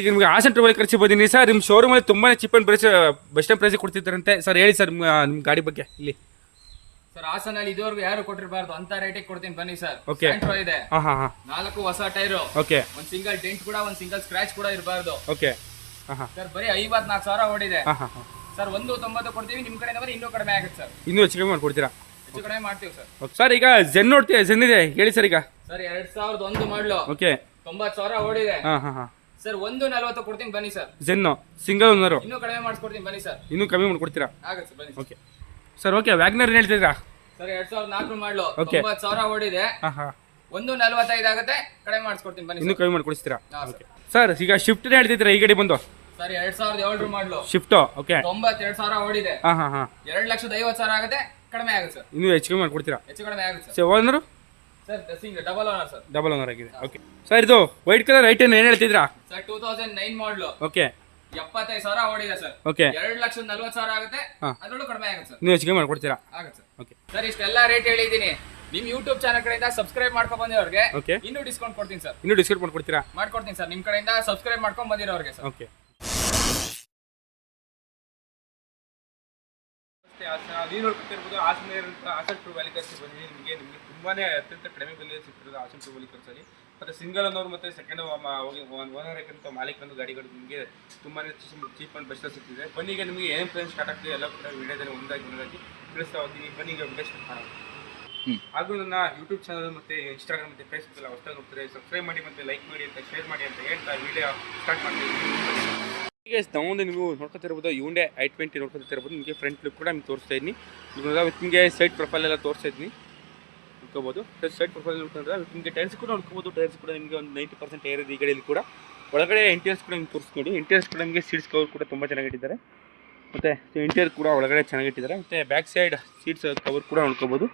ಈಗ ನಿಮಗೆ ಆಸನ್ ಟ್ರಾವೆಲ್ ಕರ್ಸಿ ಬಂದಿನಿ. ಸರ್ ನಿಮ್ಮ ಶೋರೂಮಲ್ಲಿ ತುಂಬಾ cheap and price best price ಕೊಡ್ತಿದ್ದಾರಂತೆ. Sir ಹೇಳಿ ಸರ್ ನಿಮ್ಮ ನಿಮ್ಮ ಗಾಡಿ ಬಗ್ಗೆ ಇಲ್ಲಿ. ಸರ್ ಹಾಸನಲ್ಲಿ ಇದುವರೆಗೂ ಯಾರು ಕೊಟ್ಟಿರಬಾರ್ದು ಅಂತ ರೇಟಿಗೆ ಕೊಡ್ತೀನಿ ಬನ್ನಿ ಸರ್ ಓಕೆ Santro ಇದೆ. ಹಾ ಹಾ ಹಾ. ನಾಲ್ಕು ಹೊಸ ಟೈರ್ ಓಕೆ ಒಂದ್ ಸಿಂಗಲ್ ಡೆಂಟ್ ಕೂಡ ಒಂದ್ ಸಿಂಗಲ್ ಸ್ಕ್ರಾಚ್ ಕೂಡ ಇರಬಾರ್ದು. ಓಕೆ ಹಾ ಹಾಂ. ಸರ್ ಬರೀ ಐವತ್ನಾಲ್ಕು ಸಾವಿರ ಓಡಿದೆ. ಹಾ ಹಾ ಹಾಂ. ಸರ್ ಒಂದು ತೊಂಬತ್ತು ಕೊಡ್ತೀವಿ ನಿಮ್ ಕಡೆಯಿಂದ ಬಂದ್ರೆ ಇನ್ನೂ ಕಡಿಮೆ ಆಗುತ್ತೆ ಸರ್ ಇನ್ನೂ ಹೆಚ್ಚು ಕಡಿಮೆ ಮಾಡ್ಕೊಡ್ತೀರಾ? ಹೆಚ್ಚು ಕಡಿಮೆ ಮಾಡ್ತೀವಿ ಸರ್ ಓಕೆ ಸರ್ ಈಗ ಜೆನ್ ನೋಡ್ತೀವಿ ಜೆನ್ ಇದೆ. ಹೇಳಿ ಸರ್ ಈಗ. ಸರ್ ಎರಡ್ ಸಾವಿರದ ಒಂದು ಮಾಡ್ಲು. ಓಕೆ ತೊಂಬತ್ತು ಸಾವಿರ ಓಡಿದೆ. ಹಾಂ ಹಾಂ ಹಾಂ. ಸರ್ ಒಂದು ನಲ್ವತ್ತು ಕೊಡ್ತೀನಿ ಬನ್ನಿ ಸರ್. ಜೆನ್ನು ಸಿಂಗಲ್ ಓನರು ಇನ್ನೂ ಕಡಿಮೆ ಮಾಡಿಸ್ಕೊಡ್ತೀನಿ ಬನ್ನಿ ಸರ್. ಇನ್ನೂ ಕಮ್ಮಿ ಮಾಡ್ಕೊಡ್ತೀರಾ? ಆಗುತ್ತೆ ಸರ್. ಬನ್ನಿ ಓಕೆ ಸರ್ ಓಕೆ ವ್ಯಾಗ್ನರ್ ಏನು ಹೇಳ್ತಿದ್ದೀರಾ? ಸರ್ ಎರಡ್ ಸಾವಿರದ ನಾಲ್ಕು ಮಾಡ್ಲು. Okay. ಒಂಬತ್ತು ಸಾವಿರ ಓಡಿದೆ. ಹಾಂ ಹಾಂ. ಒಂದು ನಲ್ವತ್ತೈದು ಆಗುತ್ತೆ ಕಡಿಮೆ ಮಾಡಿಸ್ಕೊಡ್ತೀನಿ ಬನ್ನಿ ಇನ್ನೂ ಸರ್. ಕಮ್ಮಿ ಮಾಡ್ಕೊಡಿಸ್ತೀರಾ? ಹಾ, ಓಕೆ ಸರ್. ಈಗ ಶಿಫ್ಟ್ನೇ ಹೇಳ್ತಿದ್ದೀರಾ ಈ ಗಡಿ ಬಂದು? ಸರ್ ಎರಡ್ ಸಾವಿರದ ಏಳು ಮಾಡ್ಲು. ಶಿಫ್ಟು ಓಕೆ ತೊಂಬತ್ತೆರಡು ಸಾವಿರ ಓಡಿದೆ. ಹಾಂ ಹಾಂ ಹಾಂ. ಎರಡ್ ಲಕ್ಷದ ಐವತ್ತು ಸಾವಿರ ಆಗುತ್ತೆ ಕಡಿಮೆ ಆಗುತ್ತೆ ಸರ್. ಇನ್ನೂ ಹೆಚ್ಚು ಕಮ್ಮಿ ಮಾಡ್ಕೊಡ್ತೀರಾ? ಹೆಚ್ಚು ಕಡಿಮೆ ಆಗುತ್ತೆ sir. Sir owner sir sing double owner sir double owner ಆಗಿದೆ. ಓಕೆ ಸರ್ ಇದು ವೈಟ್ ಕಲರ್ ಐಟನ್ ಏನು ಹೇಳ್ತಿದ್ರಾ ಸರ್ ಟೂ ತೌಸಂಡ್ ನೈನ್ ಮಾಡಲು ಓಕೆ ಎಪ್ಪತ್ತೈದು ಸಾವಿರ ಓಡಿದೆ ಸರ್ ಓಕೆ ಎರಡು ಲಕ್ಷದ ನಲ್ವತ್ತು ಸಾವಿರ ಆಗುತ್ತೆ. ಹಾ. ಅದರಲ್ಲೂ ಕಡಿಮೆ ಆಗುತ್ತೆ ಸರ್ ನೀವು ಹೆಚ್ಚಿಗೆ ಮಾಡ್ಕೊಡ್ತೀರಾ? ಆಗುತ್ತೆ ಸರ್ ಓಕೆ ಸರ್ ಇಷ್ಟೆಲ್ಲ ರೇಟ್ ಹೇಳಿದ್ದೀನಿ ನಿಮ್ಮ ಯೂಟ್ಯೂಬ್ ಚಾನಲ್ ಕಡೆಯಿಂದ ಸಬ್ಸ್ಕ್ರೈಬ್ ಮಾಡ್ಕೊಂಡ್ ಬಂದಿರೋರಿಗೆ ಓಕೆ ಇನ್ನೂ ಡಿಸ್ಕೌಂಟ್ ಕೊಡ್ತೀನಿ ಸರ್ ಇನ್ನೂ ಡಿಸ್ಕೌಂಟ್ ಮಾಡ್ಕೊಡ್ತೀರಾ? ಮಾಡ್ಕೊಡ್ತೀನಿ ಸರ್ ನಿಮ್ಮ ಕಡೆಯಿಂದ ಸಬ್ಸ್ಕ್ರೈಬ್ ಮಾಡ್ಕೊಂಡ್ ಬಂದಿರೋರಿಗೆ ಸರ್ ಓಕೆ ನೀವು ನೋಡ್ಕೊತಿರ್ಬೋದು ಹಾಸನ ಹಾಸನ್ ಟು ವ್ಯಾಲಿ ಬಂದಿದೆ ನಿಮಗೆ ನಿಮಗೆ ತುಂಬಾ ಅತ್ಯಂತ ಕಡಿಮೆ ಬೆಲೆಯಲ್ಲಿ ಸಿಗ್ತಿರೋದು ಆಸನ್ ಟೂ ವ್ಯಾಲಿ ಮತ್ತೆ ಸಿಂಗಲ್ ಅನ್ನೋರು ಮತ್ತು ಸೆಕೆಂಡ್ ಓನರ್ ಯಾಕಂತ ಮಾಲೀಕರನ್ನು ಗಾಡಿಗಳು ನಿಮಗೆ ತುಂಬಾನೇ ಚೀಪ್ ಆ್ಯಂಡ್ ಬೆಸ್ಟ್ ಸಿಗ್ತಿದೆ ಬನ್ನಿ ಈಗ ನಿಮಗೆ ಏನೇನು ಪ್ರೈಸ್ ಸ್ಟಾರ್ಟ್ ಆಗ್ತಿದೆ ಎಲ್ಲ ಕೂಡ ವಿಡಿಯೋದಲ್ಲಿ ಒಂದಾಗಿ ಒಂದಾಗಿ ತಿಳಿಸ್ತಾ ಹೋಗ್ತೀನಿ. ಬನ್ನಿ ಈಗ ವಿಡಿಯೋ ಸ್ಟಾರ್ಟ್ ಮಾಡೋಣ. ಹಾಗೂ ನನ್ನ ಯೂಟ್ಯೂಬ್ ಚಾನಲ್ ಮತ್ತು ಇನ್ಸ್ಟಾಗ್ರಾಮ್ ಮತ್ತು ಫೇಸ್ಬುಕ್ ಎಲ್ಲ ಹೊಸ್ತಾಗಿ ಹೋಗ್ತಾರೆ ಸಬ್ಸ್ಕ್ರೈಬ್ ಮಾಡಿ ಮತ್ತು ಲೈಕ್ ಮಾಡಿ ಅಂತ ಶೇರ್ ಮಾಡಿ ಅಂತ ಹೇಳ್ತಾ ವಿಡಿಯೋ ಸ್ಟಾರ್ಟ್ ಮಾಡ್ತೀನಿ ಈಗ ನಾವೊಂದು ನೀವು ನೋಡ್ಕೊತಿರ್ಬೋದು ಯೂಂಡೆ ಐ ಟ್ವೆಂಟಿ ನೋಡ್ಕೊತಿರ್ಬೋದು. ನಿಮಗೆ ಫ್ರಂಟ್ ಲುಕ್ ಕೂಡ ನಿಮ್ಗೆ ತೋರಿಸ್ತಾ ಇದ್ದೀನಿ. ಇವಾಗ ನಿಮಗೆ ಸೈಡ್ ಪ್ರೊಫೈಲ್ ಎಲ್ಲ ತೋರಿಸ್ತಾ ಇದ್ದೀನಿ. ನೋಡ್ಕೋಬೋದು ಸೈಡ್ ಪ್ರೊಫೈಲ್ ನೋಡ್ಕೊಂಡ್ರೆ ನಿಮಗೆ ಟೈರ್ಸ್ ಕೂಡ ನೋಡ್ಕೋಬೋದು. ಟೈರ್ಸ್ ಕೂಡ ನಿಮಗೆ ಒಂದು ನೈಂಟಿ ಪರ್ಸೆಂಟ್ ಟೈರ್ ಇದೆ ಈ ಗಾಡಿಯಲ್ಲಿ ಕೂಡ. ಒಳಗಡೆ ಇಂಟೀರಿಯರ್ಸ್ ಕೂಡ ನಿಮ್ಗೆ ತೋರಿಸ್ಕೊಡಿ ಇಂಟೀರಿಯರ್ಸ್ ಕೂಡ ನಿಮಗೆ ಸೀಟ್ಸ್ ಕವರ್ ಕೂಡ ತುಂಬ ಚೆನ್ನಾಗಿಟ್ಟಿದ್ದಾರೆ ಮತ್ತು ಇಂಟೀರಿಯರ್ ಕೂಡ ಒಳಗಡೆ ಚೆನ್ನಾಗಿಟ್ಟಿದ್ದಾರೆ ಮತ್ತು ಬ್ಯಾಕ್ ಸೈಡ್ ಸೀಟ್ಸ್ ಕವರ್ ಕೂಡ ನೋಡ್ಕೋಬೋದು.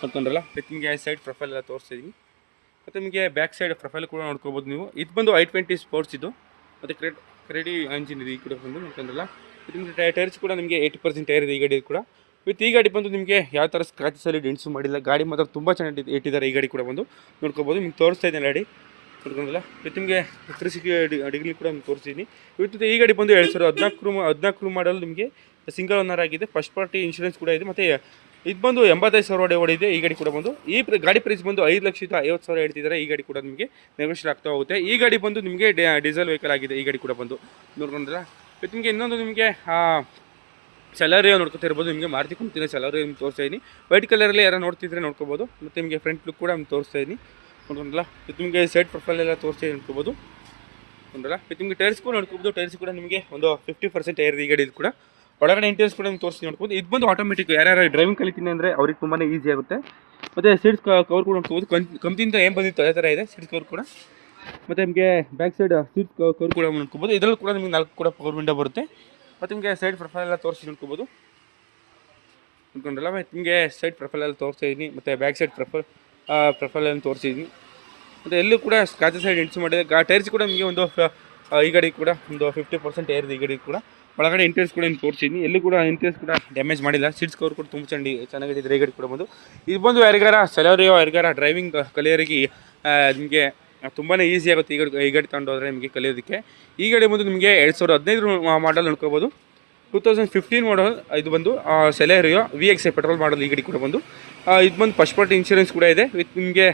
ನೋಡ್ಕೊಂಡ್ರಲ್ಲ? ಮತ್ತು ನಿಮಗೆ ಸೈಡ್ ಪ್ರೊಫೈಲ್ ಎಲ್ಲ ತೋರಿಸ್ತಿದ್ದೀನಿ ಮತ್ತು ನಿಮಗೆ ಬ್ಯಾಕ್ ಸೈಡ್ ಪ್ರೊಫೈಲ್ ಕೂಡ ನೋಡ್ಕೋಬೋದು ನೀವು. ಇದು ಬಂದು ಐ ಟ್ವೆಂಟಿ ಸ್ಪೋರ್ಟ್ಸ್ ಇದು. ಮತ್ತು ಕ್ರೆಡ್ ಕ್ರೆಡಿ ಇಂಜಿನ್ ಇದೆ ಈ ಕೂಡ ಬಂದು ನೋಡ್ಕೊಂಡ್ರಲ್ಲ? ನಿಮಗೆ ಟೈರ್ಸ್ ಕೂಡ ನಿಮಗೆ ಏಯ್ಟಿ ಪರ್ಸೆಂಟ್ ಟೈರ್ ಇದೆ ಈ ಗಡಿಯಲ್ಲಿ ಕೂಡ. ವಿತ್ ಈ ಗಾಡಿ ಬಂದು ನಿಮಗೆ ಯಾವ ಥರ ಸ್ಕ್ರಾಚಸಲ್ಲಿ ಡೆಂಟ್ಸು ಮಾಡಿಲ್ಲ. ಗಾಡಿ ಮಾತ್ರ ತುಂಬ ಚೆನ್ನಾಗಿ ಇಟ್ಟಿದ್ದಾರೆ ಈ ಗಾಡಿ ಕೂಡ ಬಂದು. ನೋಡ್ಕೋಬೋದು, ನಿಮ್ಗೆ ತೋರಿಸ್ತಾ ಇದ್ದೀನಿ ಗಾಡಿ. ನೋಡ್ಕೊಂಡಲ್ಲ ವಿತ್ ನಿಮಗೆ ತ್ರೀ ಸಿಕ್ಸ್ಟಿ ಕೂಡ ನಿಮ್ಗೆ ತೋರಿಸಿದ್ದೀನಿ ವಿತ್ ಈ ಗಾಡಿ ಬಂದು ಎರಡು ಸಾವಿರದ ಹದಿನಾಲ್ಕು ರೂಮ್ ಹದಿನಾಲ್ಕು ರೂಮ್ ಮಾಡಲು ನಿಮಗೆ ಸಿಂಗಲ್ ಓನರ್ ಆಗಿದೆ. ಫಸ್ಟ್ ಪಾರ್ಟಿ ಇನ್ಶೂರೆನ್ಸ್ ಕೂಡ ಇದೆ. ಮತ್ತು ಇದು ಬಂದು ಎಂಬತ್ತೈದು ಸಾವಿರ ಒಡೆ ಓಡಿದೆ ಈ ಗಾಡಿ ಕೂಡ ಬಂದು. ಈ ಗಾಡಿ ಪ್ರೈಸ್ ಬಂದು ಐದು ಲಕ್ಷದ ಐವತ್ತು ಸಾವಿರ ಹೇಳ್ತಿದ್ದಾರೆ. ಈ ಗಾಡಿ ಕೂಡ ನಿಮಗೆ ನೆಗೋಷಿಯೇಟ್ ಆಗ್ತಾ ಹೋಗುತ್ತೆ. ಈ ಗಾಡಿ ಬಂದು ನಿಮಗೆ ಡೀಸೆಲ್ ವೆಹಿಕಲ್ ಆಗಿದೆ ಈ ಗಾಡಿ ಕೂಡ ಬಂದು. ನೋಡ್ಕೊಂಡ್ರೆ ನಿಮಗೆ ಇನ್ನೊಂದು ನಿಮಗೆ ಸೆಲರಿಯೋ ನೋಡ್ಕೊತಿರ್ಬೋದು, ನಿಮಗೆ ಮಾರುತಿ ಕಂಪ್ನಿನ ಸ್ಯಾಲರಿ ನಿಮ್ಗೆ ತೋರಿಸ್ತಾ ಇದ್ದೀನಿ ವೈಟ್ ಕಲರಲ್ಲಿ ಯಾರು ನೋಡ್ತಿದ್ರೆ ನೋಡ್ಕೋಬೋದು. ಮತ್ತು ನಿಮಗೆ ಫ್ರಂಟ್ ಲುಕ್ ಕೂಡ ನಿಮ್ಗೆ ತೋರಿಸ್ತಾ ಇದ್ದೀನಿ ನೋಡ್ಕೊಂಡ್ರಲ್ಲ? ಇದು ನಿಮಗೆ ಸೈಡ್ ಪ್ರೊಫೈಲ್ ಎಲ್ಲ ತೋರಿಸ್ತಾ ನೋಡ್ಕೋಬೋದು. ನೋಡ್ರಲ್ಲ ಇದು ನಿಮಗೆ ಟೈರ್ಸ್ ಕೂಡ ನೋಡ್ಕೋಬೋದು. ಟೈರ್ಸ್ ಕೂಡ ನಿಮಗೆ ಒಂದು ಫಿಫ್ಟಿ ಪರ್ಸೆಂಟ್ ಟೈರ್ ಈ ಗಾಡಿ ಕೂಡ. ಒಳಗಡೆ ಇಂಟರ್ಸ್ ಕೂಡ ನಿಮ್ಗೆ ತೋರಿಸಿ ನೋಡ್ಬೋದು ಇದು ಬಂದು ಆಟೋಮೆಟಿಕ್ ಯಾರ್ಯಾರು ಡ್ರೈವಿಂಗ್ ಕಲಿತೀನಿ ಅಂದರೆ ಅವ್ರಿಗೆ ತುಂಬಾ ಈಸಿ ಆಗುತ್ತೆ. ಮತ್ತು ಸೀಟ್ಸ್ ಕವರ್ ಕೂಡ ನೋಡ್ಕೋಬೋದು. ಕಂಪ್ನಿಯಿಂದ ಏನು ಬಂದಿತ್ತು ಅದೇ ಥರ ಇದೆ ಸೀಟ್ಸ್ ಕವರ್ ಕೂಡ. ಮತ್ತು ನಿಮಗೆ ಬ್ಯಾಕ್ ಸೈಡ್ ಸೀಟ್ ಕವರ್ ಕೂಡ ನೋಡ್ಕೋಬೋದು. ಇದರಲ್ಲೂ ಕೂಡ ನಿಮಗೆ ನಾಲ್ಕು ಕೂಡ ಪವರ್ ವಿಂಡೋ ಬರುತ್ತೆ. ಮತ್ತು ನಿಮಗೆ ಸೈಡ್ ಪ್ರೊಫೈಲ್ ಎಲ್ಲ ತೋರಿಸಿ ನೋಡ್ಕೋಬೋದು. ನೋಡ್ಕೊಂಡ್ರಲ್ಲ, ಮತ್ತು ನಿಮಗೆ ಸೈಡ್ ಪ್ರೊಫೈಲ್ ಎಲ್ಲ ತೋರಿಸ್ತಾ ಇದ್ದೀನಿ ಮತ್ತು ಬ್ಯಾಕ್ ಸೈಡ್ ಪ್ರೊಫೈಲ್ ಪ್ರೊಫೈಲ್ ಎಲ್ಲ ತೋರಿಸಿದ್ದೀನಿ ಮತ್ತು ಎಲ್ಲೂ ಕೂಡ ಸ್ಕ್ರಾಚ್ ಸೈಡ್ ಎಂಟ್ರಿ ಮಾಡಿದೆ ಗಾ ಟೈರ್ಸ್ ಕೂಡ ನಿಮಗೆ ಒಂದು ಈ ಗಾಡಿ ಕೂಡ ಒಂದು ಫಿಫ್ಟಿ ಪರ್ಸೆಂಟ್ ಏರ್ ಈ ಗಾಡಿ ಕೂಡ. ಒಳಗಡೆ ಇಂಟೀರಿಯರ್ಸ್ ಕೂಡ ನಿಮ್ಗೆ ತೋರಿಸಿದ್ದೀನಿ ಎಲ್ಲೂ ಕೂಡ ಇಂಟೀರಿಯರ್ಸ್ ಕೂಡ ಡ್ಯಾಮೇಜ್ ಮಾಡಿಲ್ಲ. ಸೀಟ್ಸ್ ಕವರ್ ಕೂಡ ತುಂಬ ಚೆಂಡಿ ಚೆನ್ನಾಗಿದೆ ಈ ಗಾಡಿ ಕೂಡ ಬಂದು. ಇದು ಬಂದು ಯಾರಿಗಾರ ಸೆಲರಿಯೋ ಯಾರಿಗಾರ ಡ್ರೈವಿಂಗ್ ಕಲಿಯೋರಿಗೆ ನಿಮಗೆ ತುಂಬಾ ಈಸಿ ಆಗುತ್ತೆ ಈ ಗಾಡಿ ಈ ಗಾಡಿ ತಗೊಂಡೋದ್ರೆ ನಿಮಗೆ ಕಲಿಯೋದಕ್ಕೆ. ಈ ಗಾಡಿ ಬಂದು ನಿಮಗೆ ಎರಡು ಸಾವಿರದ ಹದಿನೈದು ಮಾಡಲ್ ನೋಡ್ಕೋಬೋದು. ಟೂ ತೌಸಂಡ್ ಫಿಫ್ಟೀನ್ ಮಾಡಲ್ ಇದು ಬಂದು Celerio V X I petrol model ಈ ಗಾಡಿ ಕೂಡ ಬಂದು. ಇದು ಬಂದು ಫಸ್ಟ್ ಪಾರ್ಟಿ ಇನ್ಶೂರೆನ್ಸ್ ಕೂಡ ಇದೆ. ವಿತ್ ನಿಮಗೆ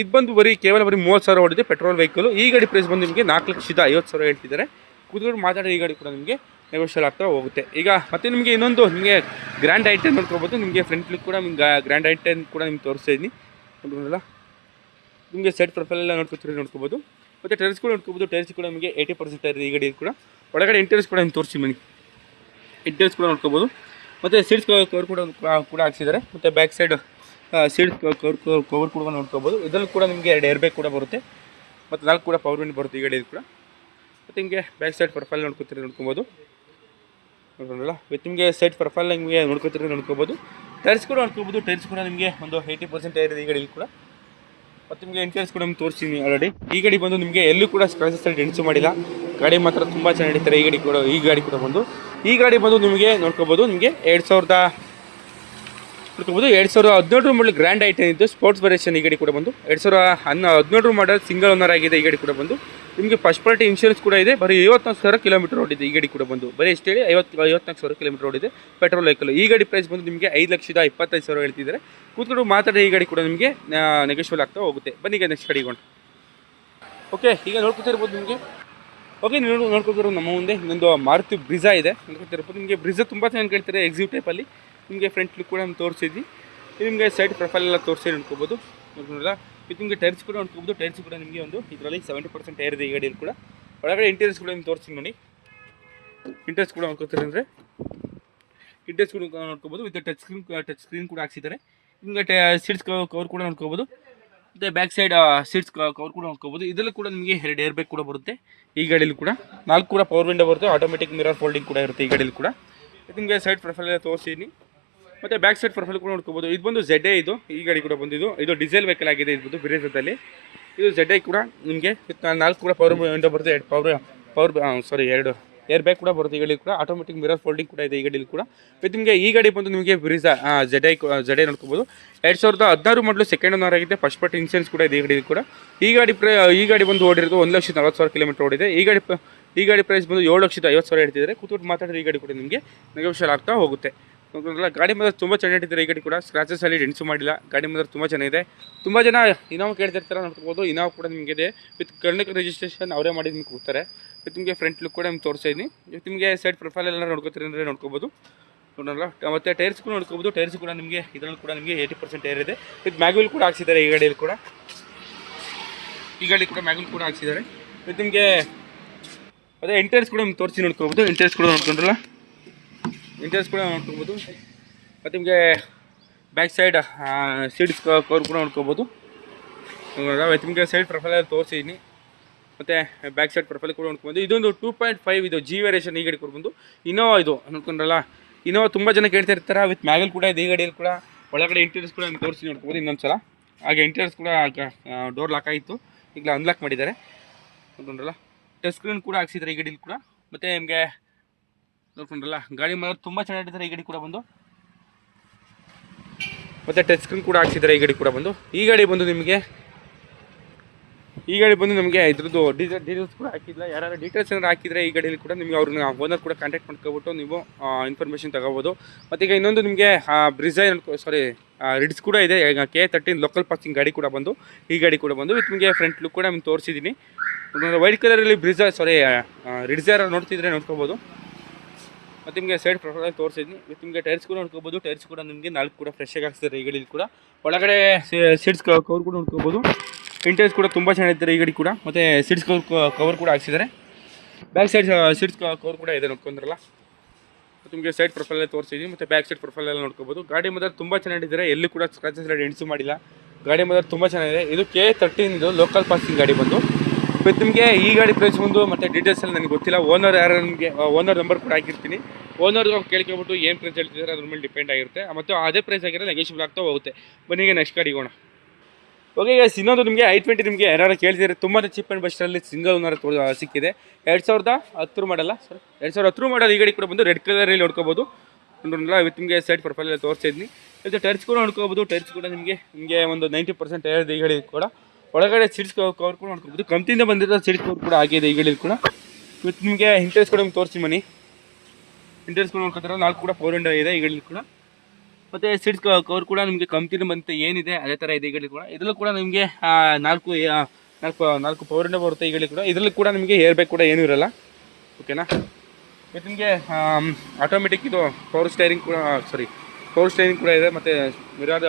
ಇದು ಬಂದು ಬರೀ ಕೇವಲ ಬರೀ ಮೂವತ್ತು ಸಾವಿರ ಹೊಡಿದೆ ಪೆಟ್ರೋಲ್ ವೆಹಿಕಲ್ ಈ ಗಾಡಿ ಪ್ರೈಸ್ ಬಂದು ನಿಮಗೆ ನಾಲ್ಕು ಲಕ್ಷದ ಐವತ್ತು ಸಾವಿರ ಹೇಳ್ತಿದ್ದಾರೆ. ಕೂತ್ಕೊಂಡು ಮಾತಾಡೋ ಈ ಗಾಡಿ ಕೂಡ ನಿಮಗೆ ನೆಗೋಷಿಯಲ್ ಆಗ್ತಾ ಹೋಗುತ್ತೆ. ಈಗ ಮತ್ತೆ ನಿಮಗೆ ಇನ್ನೊಂದು ನಿಮಗೆ ಗ್ರ್ಯಾಂಡ್ ಐಟೆನ್ ನೋಡ್ಕೋಬೋದು. ನಿಮಗೆ ಲುಕ್ ಕೂಡ ನಿಮ್ಗೆ ಗ್ರ್ಯಾಂಡ್ ಐಟನ್ ಕೂಡ ನಿಮ್ಗೆ ತೋರಿಸ್ತಾ ಇದ್ದೀನಿ. ನಿಮಗೆ ಸೈಡ್ ಪ್ರೊಫೈಲ್ ಎಲ್ಲ ನೋಡ್ಕೊತೀರಿ ನೋಡ್ಕೋಬೋದು. ಮತ್ತು ಟೆರೆಸ್ ಕೂಡ ನೋಡ್ಕೋಬೋದು. ಟೈರ್ಸ್ ಕೂಡ ನಿಮಗೆ ಏಯ್ಟಿ ಪರ್ಸೆಂಟ್ ಟೈರ್ ಈ ಗಡಿ ಕೂಡ. ಒಳಗಡೆ ಇಂಟೀರಿಯರ್ಸ್ ಕೂಡ ನಿಮ್ಗೆ ತೋರಿಸಿ ಮನೆ ಇಂಟೀರಿಯರ್ಸ್ ಕೂಡ ನೋಡ್ಕೋಬೋದು. ಮತ್ತು ಸೀಟ್ಸ್ ಕವರ್ ಕೂಡ ಕೂಡ ಹಾಕ್ಸಿದ್ದಾರೆ. ಮತ್ತು back side seats cover cover ಕೂಡ ನೋಡ್ಕೋಬೋದು. ಇದರಲ್ಲಿ ಕೂಡ ನಿಮಗೆ ಎರಡು ಏರ್ ಕೂಡ ಬರುತ್ತೆ. ಮತ್ತು ನಾಲ್ಕು ಕೂಡ ಪವರ್ ವಿಂಡ್ ಬರುತ್ತೆ ಈ ಗಡಿ ಕೂಡ. ಮತ್ತು ನಿಮಗೆ ಬ್ಯಾಕ್ ಸೈಡ್ ಪ್ರೊಫೈಲ್ ನೋಡ್ಕೊತೀರಿ ನೋಡ್ಕೋಬೋದು. ನೋಡ್ಕೊಂಡಲ್ಲ ವಿತ್ ನಿಮಗೆ ಸೈಡ್ ಪ್ರೊಫೈಲ್ ನಿಮಗೆ ನೋಡ್ಕೊತೀರಿ ನೋಡ್ಕೋಬೋದು. ಟೈರ್ಸ್ ಕೂಡ ನೋಡ್ಕೋಬೋದು. ಟೈರ್ಸ್ ಕೂಡ ನಿಮಗೆ ಒಂದು ಏಯ್ಟಿ ಪರ್ಸೆಂಟ್ ಟೈರ್ ಇದೆ ಈ ಗಡಿ ಕೂಡ. ಮತ್ತು ನಿಮಗೆ ಇಂಟೀರಿಯರ್ಸ್ ಕೂಡ ನಿಮ್ಗೆ ತೋರಿಸ್ತೀನಿ ಆಲ್ರೆಡಿ ಈ ಗಾಡಿ ಬಂದು ನಿಮಗೆ ಎಲ್ಲೂ ಕೂಡ ಸ್ಕ್ರಾಚಸ್ ಡೆನ್ಸು ಮಾಡಿಲ್ಲ. ಗಾಡಿ ಮಾತ್ರ ತುಂಬ ಚೆನ್ನಾಗಿ ನಡೀತಾರೆ. ಈ ಗಾಡಿ ಕೂಡ, ಈ ಗಾಡಿ ಕೂಡ ಬಂದು. ಈ ಗಾಡಿ ಬಂದು ನಿಮಗೆ ನೋಡ್ಕೋಬೋದು, ನಿಮಗೆ ಎರಡು ಸಾವಿರದ ನೋಡ್ಕೋಬೋದು, ಎರಡು ಸಾವಿರದ ಹದಿನೇಳು ಮಾಡಲ್ ಗ್ರ್ಯಾಂಡ್ ಐಟನ್ ಇದ್ದು ಸ್ಪೋರ್ಟ್ಸ್ ವೇರಿಯೇಷನ್ ಈ ಗಾಡಿ ಕೂಡ ಬಂದು. ಎರಡು ಸಾವಿರ ಹನ್ನ ಹದಿನೇಳು ಮಾಡಲ್ ಸಿಂಗಲ್ ಓನರ್ ಆಗಿದೆ ಈ ಗಾಡಿ ಕೂಡ ಬಂದು. ನಿಮಗೆ ಫಸ್ಟ್ ಪಾರ್ಟಿ ಇನ್ಶೂರೆನ್ಸ್ ಕೂಡ ಇದೆ. ಬರೀ ಐವತ್ನಾಲ್ಕು ಸಾವಿರ ಕಿಲೋಮೀಟರ್ ಓಡಿದೆ ಈ ಗಾಡಿ ಕೂಡ ಬಂದು. ಬರೀ ಎಷ್ಟು ಹೇಳಿ ಐವತ್ತು ಐವತ್ನಾಲ್ಕು ಸಾವಿರ ಕಿಲೋಮೀಟರ್ ಓಡಿದೆ ಪೆಟ್ರೋಲ್ ವೆಹಿಕಲ್ ಈ ಗಾಡಿ ಪ್ರೈಸ್ ಬಂದು ನಿಮಗೆ ಐದು ಲಕ್ಷದ ಇಪ್ಪತ್ತೈದು ಸಾವಿರ ಹೇಳ್ತಿದ್ದಾರೆ. ಕೂತ್ಕೊಂಡು ಮಾತಾಡಿ ಈ ಗಾಡಿ ಕೂಡ ನಿಮಗೆ ನೆಗೋಷಿಯಬಲ್ ಆಗ್ತಾ ಹೋಗುತ್ತೆ. ಬನ್ನಿ ಈಗ ನೆಕ್ಸ್ಟ್ ಗಾಡಿಗೋಣ ಓಕೆ ಈಗ ನೋಡ್ಕೊತಿರ್ಬೋದು ನಿಮಗೆ. ಓಕೆ ನೀವು ನೋಡ್ ನೋಡ್ಕೊತಿರೋ ನಮ್ಮ ಮುಂದೆ ಇನ್ನೊಂದು ಮಾರುತಿ ಬ್ರಿಜಾ ಇದೆ. ನೋಡ್ಕೊತಿರ್ಬೋದು ನಿಮಗೆ ಬ್ರಿಜಾ ತುಂಬ ಚೆನ್ನಾಗಿ ಕೇಳ್ತಾರೆ ಎಕ್ಸಿವ್ ಟೈಪಲ್ಲಿ ನಿಮಗೆ ಫ್ರಂಟ್ ಕೂಡ ನಾನು ತೋರಿಸಿದ್ವಿ. ನಿಮಗೆ ಸೈಡ್ ಪ್ರೊಫೈಲ್ ಎಲ್ಲ ತೋರಿಸಿ ನೋಡ್ಕೋಬೋದು ನೋಡ್ಕೊಂಡ್ರಲ್ಲ ಇದು ನಿಮಗೆ ಟೈರ್ಸ್ ಕೂಡ ಒಂದು ನೋಡ್ಕೋಬೋದು ಟೈರ್ಸ್ ಕೂಡ ನಿಮಗೆ ಒಂದು ಇದರಲ್ಲಿ ಸೆವೆಂಟಿ ಪರ್ಸೆಂಟ್ ಟೈರ್ ಇದೆ ಈ ಗಾಡಿಯಲ್ಲಿ ಕೂಡ. ಒಳಗಡೆ ಇಂಟೀರಿಯರ್ಸ್ ಕೂಡ ನಿಮ್ಗೆ ತೋರಿಸ್ತೀನಿ ನೋಡಿ. ಇಂಟರ್ಸ್ ಕೂಡ ನೋಡ್ಕೊತೀರಿ ಅಂದರೆ. ಇಂಟರ್ಸ್ ಕೂಡ ನೋಡ್ಕೋಬೋದು with touch screen touch screen ಕೂಡ ಹಾಕ್ಸಿದ್ದಾರೆ. ನಿಮಗೆ ಸೀಟ್ಸ್ ಕವರ್ ಕೂಡ ನೋಡ್ಕೋಬೋದು. ಮತ್ತು ಬ್ಯಾಕ್ ಸೈಡ್ ಸೀಟ್ಸ್ ಕವರ್ ಕೂಡ ನೋಡ್ಕೋಬೋದು. ಇದರಲ್ಲೂ ಕೂಡ ನಿಮಗೆ ಎರಡು ಏರ್ ಬ್ಯಾಗ್ ಕೂಡ ಬರುತ್ತೆ ಈ ಗಾಡಿಯಲ್ಲಿ ಕೂಡ. ನಾಲ್ಕು ಕೂಡ ಪವರ್ ವಿಂಡೋ ಬರುತ್ತೆ ಆಟೋಮೆಟಿಕ್ ಮಿರರ್ ಫೋಲ್ಡಿಂಗ್ ಕೂಡ ಇರುತ್ತೆ ಈ ಗಾಡಿಯಲ್ಲಿ ಕೂಡ. ನಿಮಗೆ ಸೈಡ್ ಪ್ರೊಫೈಲ್ ತೋರಿಸಿದ್ದೀನಿ ಮತ್ತು ಬ್ಯಾಕ್ ಸೈಡ್ ಪ್ರೊಫೈಲ್ ಕೂಡ ನೋಡ್ಕೋಬೋದು. ಇದು ಬಂದು ಜೆಡ್ ಇದು, ಈ ಗಾಡಿ ಕೂಡ ಬಂದಿದ್ದು. ಇದು ಡೀಸೆಲ್ ವೆಹಿಕಲ್ ಆಗಿದೆ, ಇದು ಬಂದು ಬಿರೇಜದಲ್ಲಿ ಇದು ಜೆಡ್ ಕೂಡ ನಿಮಗೆ ನಾಲ್ಕು ಕೂಡ ಪವರ್ ವಿಂಡೋ ಬರುತ್ತೆ. ಎರಡು ಪವರ್ ಪವರ್ ಸಾರಿ ಎರಡು ಏರ್ ಬ್ಯಾಗ್ ಕೂಡ ಬರುತ್ತೆ ಈ ಗಾಡಿ ಕೂಡ. ಆಟೋಮೆಟಿಕ್ ಮಿರರ್ ಫೋಲ್ಡಿಂಗ್ ಕೂಡ ಇದೆ ಈ ಗಾಡಿಲಿ ಕೂಡ. ವಿತ್ ನಿಮಗೆ ಈ ಗಾಡಿ ಬಂದು ನಿಮಗೆ ಬ್ರಿಜಾ ಜಡೆ ಜಡೆ ನೋಡ್ಕೋಬೋದು. ಎರಡು ಸಾವಿರದ ಹದಿನಾರು ಮಾಡಲು ಸೆಕೆಂಡ್ ಓನರ್ ಆಗಿದೆ. ಫಸ್ಟ್ ಪಾರ್ಟ್ ಇನ್ಸೂರೆನ್ಸ್ ಕೂಡ ಇದೆ ಈ ಗಾಡಿ ಕೂಡ. ಈ ಗಾಡಿ ಪ್ರೈ, ಈ ಗಾಡಿ ಬಂದು ಓಡಿರೋದು ಒಂದು ಲಕ್ಷದ ನಲ್ವತ್ತು ಸಾವಿರ ಕಿಲೋಮೀಟರ್ ಓಡಿದೆ. ಈ ಗಾಡಿ ಈ ಗಾಡಿ ಪ್ರೈಸ್ ಬಂದು ಏಳು ಲಕ್ಷದ ಐವತ್ತು ಸಾವಿರ ಹೇಳ್ತಿದ್ದಾರೆ. ಕೂತ್ಬಿಟ್ಟು ಮಾತಾಡಿದ್ರೆ ಈ ಗಾಡಿ ಕೂಡ ನಿಮಗೆ ನೆಗೋಷಿಯಲ್ ಆಗ್ತಾ ಹೋಗುತ್ತೆ. ನೋಡಿದ್ರಲ್ಲ ಗಾಡಿ ಮಾತ್ರ ತುಂಬ ಚೆನ್ನಾಗಿದ್ದಾರೆ ಈ ಗಾಡಿ ಕೂಡ. ಸ್ಕ್ರಾಚಸ್ ಅಲ್ಲಿ ಡೆನ್ಸು ಮಾಡಿಲ್ಲ. ಗಾಡಿ ಮಾತ್ರ ತುಂಬ ಚೆನ್ನಾಗಿದೆ. ತುಂಬ ಜನ ಇನೋವಾ ಕೇಳ್ತಿರ್ತಾರೆ ನೋಡ್ಕೋಬೋದು ಇನೋವಾ ಕೂಡ ನಿಮಗೆ ಇದೆ ವಿತ್ ಕರ್ನಾಟಕ ರಿಜಿಸ್ಟ್ರೇಷನ್ ಅವರೇ ಮಾಡಿ ನಿಮ್ಗೆ ಕೊಡ್ತಾರೆ. ವಿತ್ ನಿಮಗೆ ಫ್ರಂಟ್ ಲುಕ್ ಕೂಡ ನಿಮ್ಗೆ ತೋರಿಸ್ತಾ ಇದ್ದೀನಿ ನಿಮಗೆ ಸೈಡ್ ಪ್ರೊಫೈಲ್ ಎಲ್ಲ ನೋಡ್ಕೋತೀರಿ ಅಂದರೆ ನೋಡ್ಕೋಬೋದು. ನೋಡೋಲ್ಲ ಮತ್ತು ಟೈರ್ಸ್ ಕೂಡ ನೋಡ್ಕೋಬೋದು. ಟೈರ್ಸ್ ಕೂಡ ನಿಮಗೆ, ಇದರಲ್ಲಿ ಕೂಡ ನಿಮಗೆ ಏಯ್ಟಿ ಪರ್ಸೆಂಟ್ ಟೈರ್ ಇದೆ. ವಿತ್ ಮ್ಯಾಗ್ವಿಲ್ ಕೂಡ ಹಾಕ್ಸಿದ್ದಾರೆ ಈ ಗಾಡಿಯಲ್ಲಿ ಕೂಡ. ಈ ಗಾಡಿ ಕೂಡ ಮ್ಯಾಗ್ವಿಲ್ ಕೂಡ ಹಾಕ್ಸಿದ್ದಾರೆ. ವಿತ್ ನಿಮಗೆ, ಅದೇ ಇಂಟರ್ಸ್ ಕೂಡ ನಿಮ್ಗೆ ತೋರಿಸಿ ನೋಡ್ಕೋಬೋದು. ಇಂಟರ್ಸ್ ಕೂಡ ನೋಡ್ಕೊಂಡ್ರಲ್ಲ? ಇಂಟರ್ಸ್ ಕೂಡ ನೋಡ್ಕೋಬೋದು. ಮತ್ತು ನಿಮಗೆ ಬ್ಯಾಕ್ ಸೈಡ್ ಸೀಟ್ಸ್ ಕವರ್ ಕೂಡ ನೋಡ್ಕೋಬೋದು. ನಿಮಗೆ ಸೈಡ್ ಪ್ರೊಫೈಲ್ ತೋರಿಸಿದ್ದೀನಿ ಮತ್ತು ಬ್ಯಾಕ್ ಸೈಡ್ ಪ್ರೊಫೈಲ್ ಕೂಡ ನೋಡ್ಕೊಂಡು ಇದೊಂದು ಟೂ ಪಾಯಿಂಟ್ ಫೈವ್ ಇದು ಜಿ ವೇರಿಯೇಷನ್ ಈ ಗಾಡಿ ಕೊಡ್ಬೋದು. ಇನೋವಾ ಇದು ನೋಡ್ಕೊಂಡ್ರಲ್ಲ ಇನೋವಾ ತುಂಬ ಜನ ಕೇಳ್ತಾ ಇರ್ತಾರೆ ವಿತ್ ಮ್ಯಾಗಲ್ ಕೂಡ ಈ ಗಾಡಿಯಲ್ಲಿ ಕೂಡ. ಒಳಗಡೆ ಇಂಟೀರಿಯರ್ಸ್ ಕೂಡ ತೋರಿಸಿ ನೋಡ್ಕೋಬೋದು ಇನ್ನೊಂದು ಸಲ ಹಾಗೆ ಇಂಟೀರಿಯರ್ಸ್ ಕೂಡ ಡೋರ್ ಲಾಕ್ ಆಯಿತು ಈಗ ಅನ್ಲಾಕ್ ಮಾಡಿದ್ದಾರೆ. ನೋಡ್ಕೊಂಡ್ರಲ್ಲ? ಟಚ್ ಸ್ಕ್ರೀನ್ ಕೂಡ ಹಾಕ್ಸಿದ್ದಾರೆ ಈ ಗಾಡಿಯಲ್ಲಿ ಕೂಡ. ಮತ್ತು ನಿಮಗೆ ನೋಡ್ಕೊಂಡ್ರಲ್ಲ? ಗಾಡಿ ಮಾತ್ರ ತುಂಬ ಚೆನ್ನಾಗಿದ್ದಾರೆ ಈ ಗಾಡಿ ಕೂಡ ಬಂದು. ಮತ್ತು ಟಚ್ ಸ್ಕ್ರೀನ್ ಕೂಡ ಹಾಕ್ಸಿದ್ದಾರೆ, ಈ ಗಾಡಿ ಕೂಡ ಬಂದು. ಈ ಗಾಡಿ ಬಂದು ನಿಮಗೆ, ಈ ಗಾಡಿ ಬಂದು ನಮಗೆ ಇದ್ರದ್ದು ಡೀಸೆಲ್ ಡೀಟೇಲ್ಸ್ ಕೂಡ ಹಾಕಿಲ್ಲ. ಯಾರು ಡೀಟೇಲ್ಸ್ ಏನಾದ್ರು ಹಾಕಿದರೆ ಈ ಗಾಡಿಯಲ್ಲಿ ಕೂಡ ನಿಮಗೆ ಅವ್ರನ್ನ ಓನರ್ ಕೂಡ ಕಾಂಟ್ಯಾಕ್ಟ್ ಮಾಡ್ಕೊಬಿಟ್ಟು ನೀವು ಇನ್ಫಾರ್ಮೇಷನ್ ತಗೋಬೋದು. ಮತ್ತು ಈಗ ಇನ್ನೊಂದು ನಿಮಗೆ ಬ್ರಿಜೈ ಸಾರಿ ರಿಡ್ಸ್ ಕೂಡ ಇದೆ. ಈಗ ಕೆ ತರ್ಟೀನ್ ಲೋಕಲ್ ಪಾಸಿಂಗ್ ಗಾಡಿ ಕೂಡ ಬಂದು, ಈ ಗಾಡಿ ಕೂಡ ಬಂದು ವಿತ್ ನಿಮಗೆ ಫ್ರಂಟ್ ಲುಕ್ ಕೂಡ ನಿಮ್ಗೆ ತೋರಿಸಿದ್ದೀನಿ ವೈಟ್ ಕಲರಲ್ಲಿ ಬ್ರಿಜಾ ಸಾರಿ ರಿಡ್ಸ್ ಯಾರು ನೋಡ್ತಿದ್ರೆ ನೋಡ್ಕೋಬೋದು. ಮತ್ತು ನಿಮಗೆ ಸೈಡ್ ಪ್ರೊಫೈಲ್ ತೋರಿಸಿದ್ನಿ. ವಿತ್ ನಿಮಗೆ ಟೈರ್ಸ್ ಕೂಡ ನೋಡ್ಕೋಬೋದು. ಟೈರ್ಸ್ ಕೂಡ ನಿಮಗೆ ನಾಲ್ಕು ಕೂಡ ಫ್ರೆಶ್ ಆಗಿ ಹಾಕ್ಸಿದ್ದಾರೆ ಈ ಕೂಡ. ಒಳಗಡೆ ಸೀಟ್ಸ್ ಕವರ್ ಕೂಡ ನೋಡ್ಕೋಬೋದು. ಇಂಟರ್ಸ್ ಕೂಡ ತುಂಬ ಚೆನ್ನಾಗಿದ್ದಾರೆ ಈ ಗಡಿ ಕೂಡ. ಮತ್ತು ಸೀಟ್ಸ್ ಕವರ್ ಕವರ್ ಕೂಡ ಹಾಕ್ಸಿದ್ದಾರೆ ಬ್ಯಾಕ್ ಸೈಡ್ ಸೀಟ್ಸ್ ಕವರ್ ಕೂಡ ಇದೆ ನೋಡ್ಕೊಂಡ್ರಲ್ಲ. ನಿಮಗೆ ಸೈಡ್ ಪ್ರೊಫೈಲ್ ತೋರಿಸಿದ್ವಿ. ಮತ್ತು ಬ್ಯಾಕ್ ಸೈಡ್ ಪ್ರೊಫೈಲ್ ಎಲ್ಲ ನೋಡ್ಕೋಬೋದು. ಗಾಡಿ ಮಾತ್ರ ತುಂಬ ಚೆನ್ನಾಗಿದ್ದಾರೆ. ಎಲ್ಲಿ ಕೂಡ ಸ್ಕ್ರಾಚಸ್ ಎಲ್ಲ ಮಾಡಿಲ್ಲ. ಗಾಡಿ ಮಾತ್ರ ತುಂಬ ಚೆನ್ನಾಗಿದೆ. ಇದು ಕೆ ತರ್ಟೀನ್ ಇದು ಲೋಕಲ್ ಪಾಸಿಂಗ್ ಗಾಡಿ ಬಂದು. ಮತ್ತು ನಿಮಗೆ ಈ ಗಾಡಿ ಪ್ರೈಸ್ ಬಂದು ಮತ್ತು ಡೀಟೇಲ್ಸ್ ಎಲ್ಲ ನನಗೆ ಗೊತ್ತಿಲ್ಲ. ಓನರ್ ಯಾರು ನಿಮಗೆ ಓನರ್ ನಂಬರ್ ಕೂಡ ಹಾಕಿರ್ತೀನಿ. ಓನರ್ ಕೇಳ್ಕೊಬಿಟ್ಟು ಏನು ಪ್ರೈಸ್ ಹೇಳ್ತಿದ್ದಾರೆ ಅದ್ರ ಮೇಲೆ ಡಿಪೆಂಡ್ ಆಗಿರುತ್ತೆ. ಮತ್ತು ಅದೇ ಪ್ರೈಸ್ ಆಗಿರೋ ನೆಗೆಷಿಬಲ್ ಆಗ್ತಾ ಹೋಗುತ್ತೆ. ಬನ್ನಿ ಈಗ ನೆಕ್ಸ್ಟ್ ಹೋಗೋಣ. ಓಕೆ ಈಗ ಇನ್ನೊಂದು ನಿಮಗೆ ಐ ಟ್ವೆಂಟಿ ನಿಮಗೆ ಯಾರು ಕೇಳ್ತಿದ್ರೆ ತುಂಬಾ ಚೀಪ್ ಆ್ಯಂಡ್ ಬೆಸ್ಟಲ್ಲಿ ಸಿಂಗಲ್ ಓನರ್ ಸಿಕ್ಕಿದೆ. ಎರಡು ಸಾವಿರದ ಹತ್ತರ ಮಾಡಲ್ಲ ಸರ್ ಎರಡು ಸಾವಿರದ ಹತ್ತರ ಮಾಡಲ್ ಈ ಗಾಡಿ ಕೂಡ ಬಂದು ರೆಡ್ ಕಲರಲ್ಲಿ ನೋಡ್ಕೋಬೋದು. ನೋಡೋಣ ವಿತ್ ನಿಮಗೆ ಸೈಡ್ ಪ್ರೊಫೈಲ್ ಎಲ್ಲ ಮತ್ತು ಟೈರ್ಸ್ ಕೂಡ ನೋಡ್ಕೋಬೋದು. ಟೈರ್ಸ್ ಕೂಡ ನಿಮಗೆ ನಿಮಗೆ ಒಂದು ನೈಂಟಿ ಪರ್ಸೆಂಟ್ ಟೈರ್ ಈ ಗಾಡಿ ಕೂಡ. ಒಳಗಡೆ ಸೀಟ್ಸ್ ಕವರ್ ಕೂಡ ನೋಡ್ಕೊಬೋದು ಕಂಪ್ನಿಯಿಂದ ಬಂದಿರೋ ಸೀಟ್ಸ್ ಕವರ್ ಕೂಡ ಆಗಿದೆ ಈ ಗಾಡಿ ಕೂಡ. ಇವತ್ತು ನಿಮಗೆ ಇಂಟ್ರೆಸ್ಟ್ ಕೂಡ ನಿಮ್ಗೆ ತೋರಿಸಿ ಮನಿ. ಇಂಟ್ರೆಸ್ಟ್ ಕೂಡ ನೋಡ್ಕೊತಾರೆ. ನಾಲ್ಕು ಕೂಡ ಫೋರ್ ಹಂಡ್ರೆಡ್ ಇದೆ ಈ ಗಾಡಿ ಕೂಡ. ಮತ್ತು ಸೀಟ್ಸ್ ಕವರ್ ಕೂಡ ನಿಮಗೆ ಕಂಪ್ನಿ ಬಂತ ಏನಿದೆ, ಅದೇ ಥರ ಇದೆ ಈ ಗಾಡಿ ಕೂಡ. ಇದರಲ್ಲೂ ಕೂಡ ನಿಮಗೆ ನಾಲ್ಕು ನಾಲ್ಕು ನಾಲ್ಕು ಪವರ್ ಹಂಡ್ರೆಡ್ ಬರುತ್ತೆ ಈ ಗಾಡಿ ಕೂಡ. ಇದರಲ್ಲಿ ಕೂಡ ನಿಮಗೆ ಏರ್ ಬ್ಯಾಗ್ ಕೂಡ ಏನೂ ಇರಲ್ಲ. ಓಕೆನಾ ಮತ್ತು ನಿಮಗೆ ಆಟೋಮೆಟಿಕ್ ಇದು ಪವರ್ ಸ್ಟೈರಿಂಗ್ ಕೂಡ ಸಾರಿ ಪವರ್ ಸ್ಟೈರಿಂಗ್ ಕೂಡ ಇದೆ. ಮತ್ತು ಮಿರಾದ